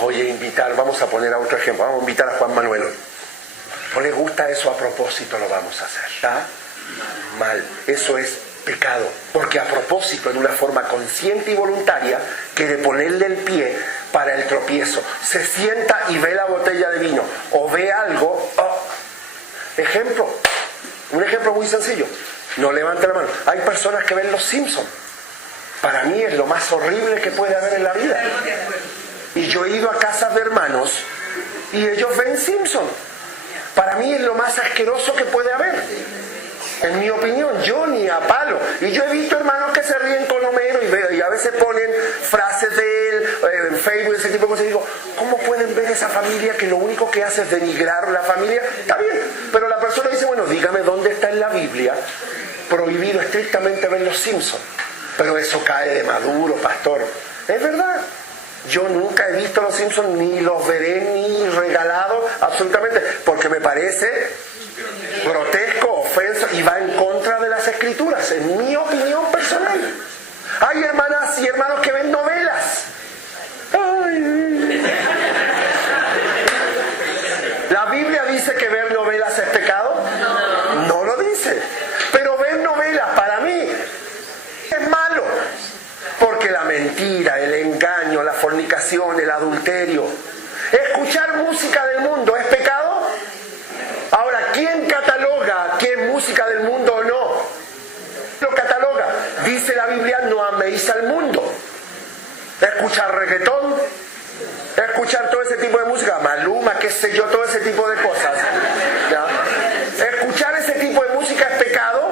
Voy a invitar, vamos a poner a otro ejemplo, vamos a invitar a Juan Manuel hoy. ¿No le gusta eso a propósito? Lo vamos a hacer. ¿Está mal? Eso es pecado, porque a propósito, en una forma consciente y voluntaria, quiere ponerle el pie para el tropiezo. Se sienta y ve la botella de vino o ve algo. Un ejemplo muy sencillo. No levante la mano. Hay personas que ven Los Simpsons. Para mí es lo más horrible que puede haber en la vida. Y yo he ido a casas de hermanos y ellos ven Simpsons. Para mí es lo más asqueroso que puede haber. En mi opinión, yo ni a palo. Y yo he visto hermanos que se ríen con Homero y a veces ponen frases de él en Facebook, ese tipo de cosas. Y digo, ¿cómo pueden ver esa familia que lo único que hace es denigrar la familia? Está bien, pero la persona dice, bueno, dígame dónde está en la Biblia prohibido estrictamente ver Los Simpsons. Pero eso cae de maduro, pastor. Es verdad. Yo nunca he visto Los Simpsons, ni los veré, ni regalado, absolutamente, porque me parece grotesco, ofenso, y va en contra de las Escrituras, en mi opinión personal. Hay hermanas y hermanos que ven novelas. Ay. ¿La Biblia dice que ver novelas es pecado? No lo dice. Pero ver novelas para mí es malo. Porque la mentira, el engaño, la fornicación, el adulterio, escuchar música del mundo es pecado. Ahora, ¿quién cataloga qué es música del mundo o no? Lo cataloga. Dice la Biblia, no améis al mundo. Escuchar reggaetón, escuchar todo ese tipo de música, Maluma, qué sé yo, todo ese tipo de cosas. ¿Ya? Escuchar ese tipo de música es pecado.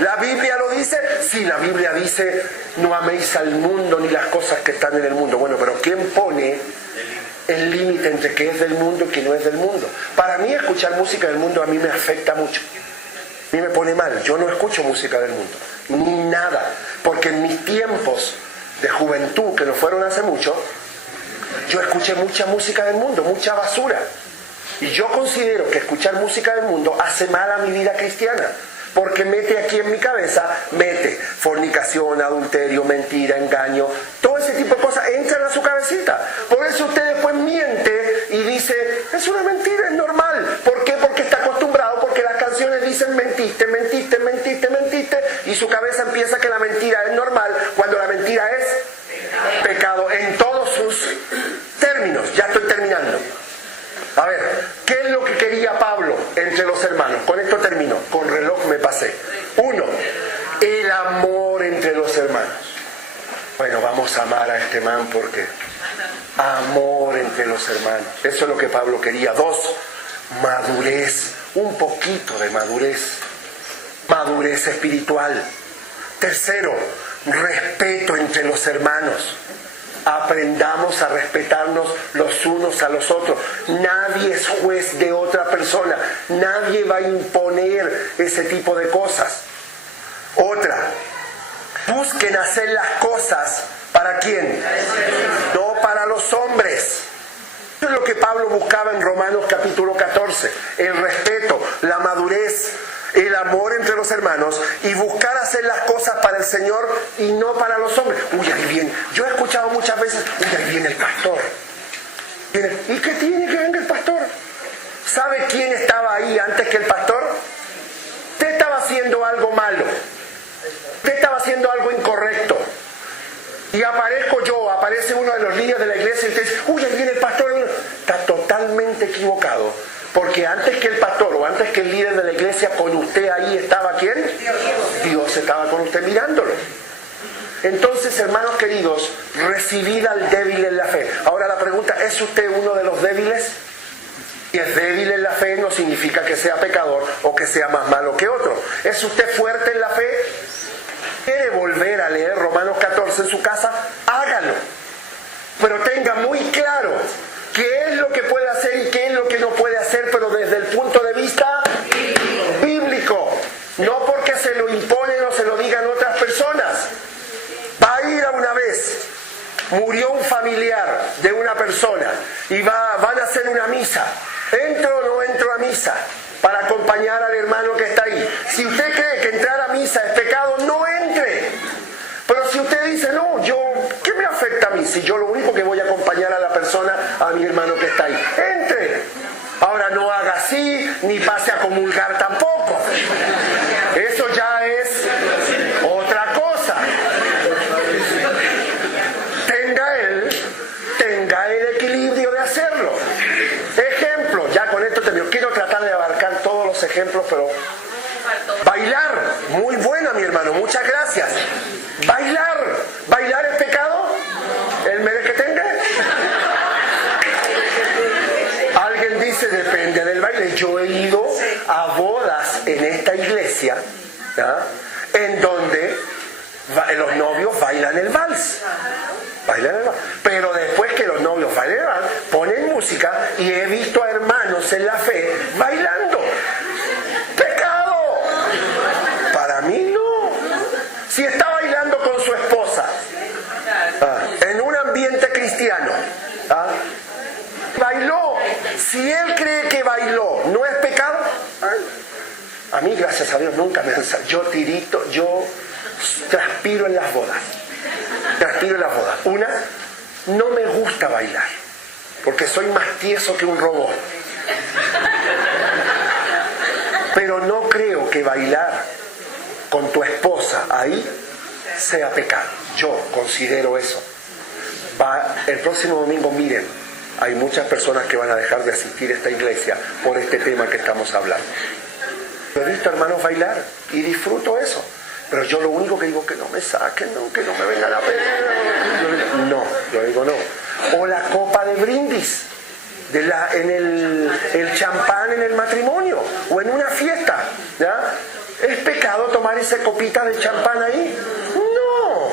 ¿La Biblia lo dice? Sí, la Biblia dice, no améis al mundo ni las cosas que están en el mundo. Bueno, pero ¿quién pone el límite entre qué es del mundo y qué no es del mundo? Para mí escuchar música del mundo a mí me afecta mucho. A mí me pone mal. Yo no escucho música del mundo, ni nada. Porque en mis tiempos de juventud, que no fueron hace mucho, yo escuché mucha música del mundo, mucha basura. Y yo considero que escuchar música del mundo hace mal a mi vida cristiana. Porque mete aquí en mi cabeza, mete fornicación, adulterio, mentira, engaño, todo ese tipo de cosas entran a su cabecita. Por eso usted después miente y dice, es una mentira, es normal. ¿Por qué? Porque está acostumbrado, porque las canciones dicen mentiste, mentiste, mentiste, mentiste, y su cabeza empieza que la mentira es normal, cuando la mentira es pecado en todos sus términos. Ya estoy terminando. A ver, ¿qué es lo que quería Pablo entre los hermanos? Con esto termino, con reloj me pasé. 1, el amor entre los hermanos. Bueno, vamos a amar a este man porque amor entre los hermanos. Eso es lo que Pablo quería. 2, madurez, un poquito de madurez. Madurez espiritual. 3, respeto entre los hermanos. Aprendamos a respetarnos los unos a los otros. Nadie es juez de otra persona. Nadie va a imponer ese tipo de cosas. Otra, busquen hacer las cosas ¿para quién? No para los hombres. Eso es lo que Pablo buscaba en Romanos capítulo 14. El respeto, la madurez, el amor entre los hermanos y buscar hacer las cosas para el Señor y no para los hombres. Uy, ahí viene. Yo he escuchado muchas veces, uy, ahí viene el pastor. ¿Y qué tiene que venga el pastor? ¿Sabe quién estaba ahí antes que el pastor? Usted estaba haciendo algo malo. Usted estaba haciendo algo incorrecto. Y aparece uno de los líderes de la iglesia y usted dice, uy, ahí viene el pastor. Está totalmente equivocado. Porque antes que el pastor o antes que el líder de la iglesia, con usted ahí estaba ¿quién? Dios estaba con usted mirándolo. Entonces, hermanos queridos, recibid al débil en la fe. Ahora la pregunta, ¿es usted uno de los débiles? Si es débil en la fe no significa que sea pecador o que sea más malo que otro. ¿Es usted fuerte en la fe? ¿Quiere volver a leer Romanos 14 en su casa? Hágalo. Pero tenga muy claro qué es lo que puede hacer y qué es lo que no puede hacer, pero desde el punto de vista bíblico. No porque se lo imponen o se lo digan otras personas. Va a ir a una vez, murió un familiar de una persona y van a hacer una misa. ¿Entro o no entro a misa? Para acompañar al hermano que está ahí. Si usted cree que entrar a misa es pecado, no entre. Pero si usted dice, no, ¿qué me afecta a mí? Si yo lo único que voy a acompañar a la persona, a mi hermano que está ahí. Entre. Ahora no haga así, ni pase a comulgar tampoco. Eso ya es otra cosa. Tenga el equilibrio de hacerlo. Ejemplo, ya con esto termino. Quiero tratar de abarcar todos los ejemplos, pero... Bailar, muy buena mi hermano, muchas gracias. ¿Bailar es pecado? ¿El merequetengue? Alguien dice, depende del baile. Yo he ido a bodas en esta iglesia, ¿ya? En donde los novios bailan el vals. Pero después que los novios bailan el vals, ponen música y he visto a hermanos en la fe bailando. ¡Pecado! Para mí no. Si está bailando con su esposa en un ambiente cristiano bailó, si él cree que bailó, ¿no es pecado? A mí, gracias a Dios, nunca me han... Yo transpiro en las bodas. Una, no me gusta bailar, porque soy más tieso que un robot. Pero no creo que bailar con tu esposa ahí sea pecado. Yo considero eso. El próximo domingo, miren, hay muchas personas que van a dejar de asistir a esta iglesia por este tema que estamos hablando. He visto hermanos bailar y disfruto eso. Pero yo lo único que digo es que no me saquen, no, que no me vengan a ver. Yo digo no. O la copa de brindis, en el champán en el matrimonio o en una fiesta. ¿Ya? ¿Es pecado tomar esa copita de champán ahí? No.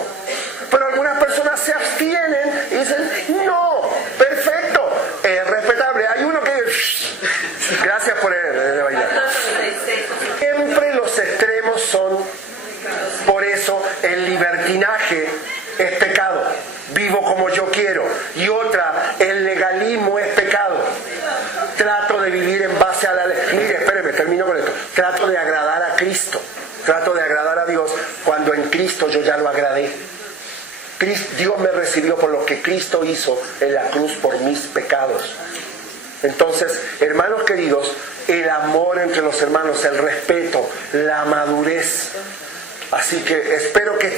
Pero algunas personas se abstienen y dicen, no, perfecto, es respetable. Hay uno que... Gracias por el bailar. Siempre los extremos son... Por eso el libertinaje es pecado. Vivo como yo quiero. Y otra, el legalismo es pecado. Trato de vivir en base a la ley. Mire, espéreme, termino con esto. Trato de agradar a Cristo. Trato de agradar a Dios cuando en Cristo yo ya lo agradé. Dios me recibió por lo que Cristo hizo en la cruz por mis pecados. Entonces, hermanos queridos, el amor entre los hermanos, el respeto, la madurez. Así que espero que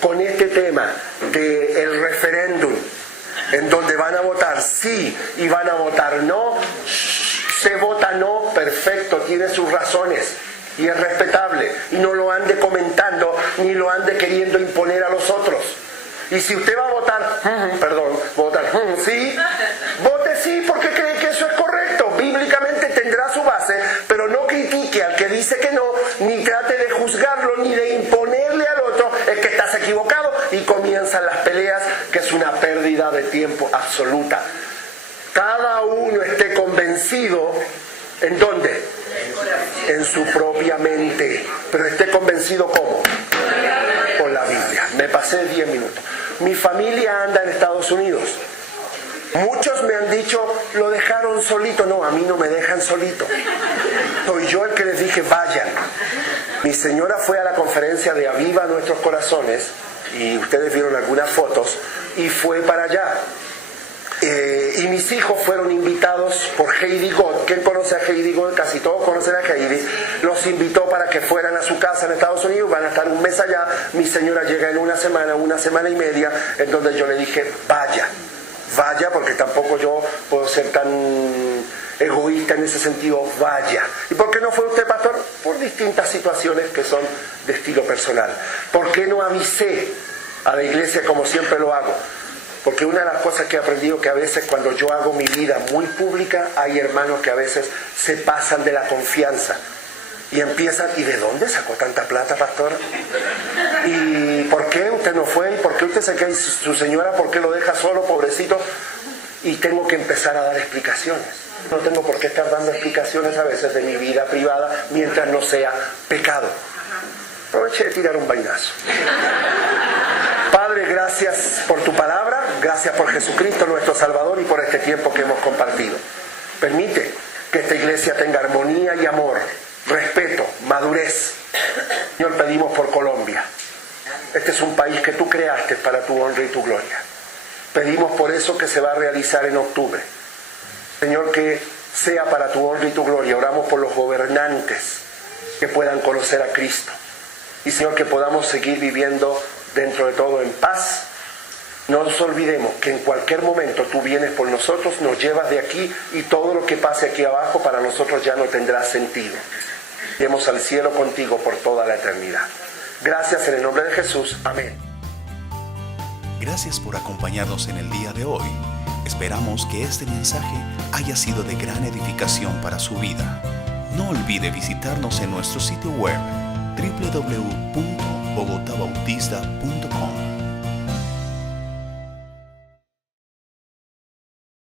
con este tema del referéndum, en donde van a votar sí y van a votar no, se vota no, perfecto, tiene sus razones y es respetable. Y no lo ande comentando ni lo ande queriendo imponer a los otros. Y si usted va a votar, sí, vote sí porque cree que eso es correcto. Bíblicamente tendrá su base, pero no critique al que dice que no, ni trate de juzgarlo, ni de imponerle al otro, es que estás equivocado, y comienzan las peleas, que es una pérdida de tiempo absoluta. Cada uno esté convencido, ¿en dónde? En su propia mente. Pero esté convencido ¿cómo? Por la Biblia. Me pasé 10 minutos. Mi familia anda en Estados Unidos. Muchos me han dicho, lo dejaron solito. No, a mí no me dejan solito. Soy yo el que les dije, vayan. Mi señora fue a la conferencia de Aviva Nuestros Corazones, y ustedes vieron algunas fotos, y fue para allá. Y mis hijos fueron invitados por Heidi God. ¿Quién conoce a Heidi God? Casi todos conocen a Heidi. Los invitó para que fueran a su casa en Estados Unidos. Van a estar un mes allá. Mi señora llega en una semana y media, en donde yo le dije, vaya, porque tampoco yo puedo ser tan egoísta en ese sentido, vaya. ¿Y por qué no fue usted, pastor? Por distintas situaciones que son de estilo personal. ¿Por qué no avisé a la iglesia como siempre lo hago? Porque una de las cosas que he aprendido, que a veces cuando yo hago mi vida muy pública, hay hermanos que a veces se pasan de la confianza y empiezan, ¿y de dónde sacó tanta plata, pastor? ¿Y por qué usted no fue? ¿Y por qué usted se queda? ¿Y su señora por qué lo deja solo, pobrecito? Y tengo que empezar a dar explicaciones. No tengo por qué estar dando explicaciones a veces de mi vida privada mientras no sea pecado. Aproveché de tirar un vainazo. Padre, gracias por tu palabra, gracias por Jesucristo nuestro Salvador y por este tiempo que hemos compartido. Permite que esta iglesia tenga armonía y amor, respeto, madurez. Señor, pedimos por Colombia. Este es un país que tú creaste para tu honra y tu gloria. Pedimos por eso que se va a realizar en octubre. Señor, que sea para tu honra y tu gloria. Oramos por los gobernantes que puedan conocer a Cristo. Y Señor, que podamos seguir viviendo dentro de todo en paz. No nos olvidemos que en cualquier momento tú vienes por nosotros, nos llevas de aquí y todo lo que pase aquí abajo para nosotros ya no tendrá sentido. Iremos al cielo contigo por toda la eternidad. Gracias en el nombre de Jesús. Amén. Gracias por acompañarnos en el día de hoy. Esperamos que este mensaje haya sido de gran edificación para su vida. No olvide visitarnos en nuestro sitio web www.bogotabautista.com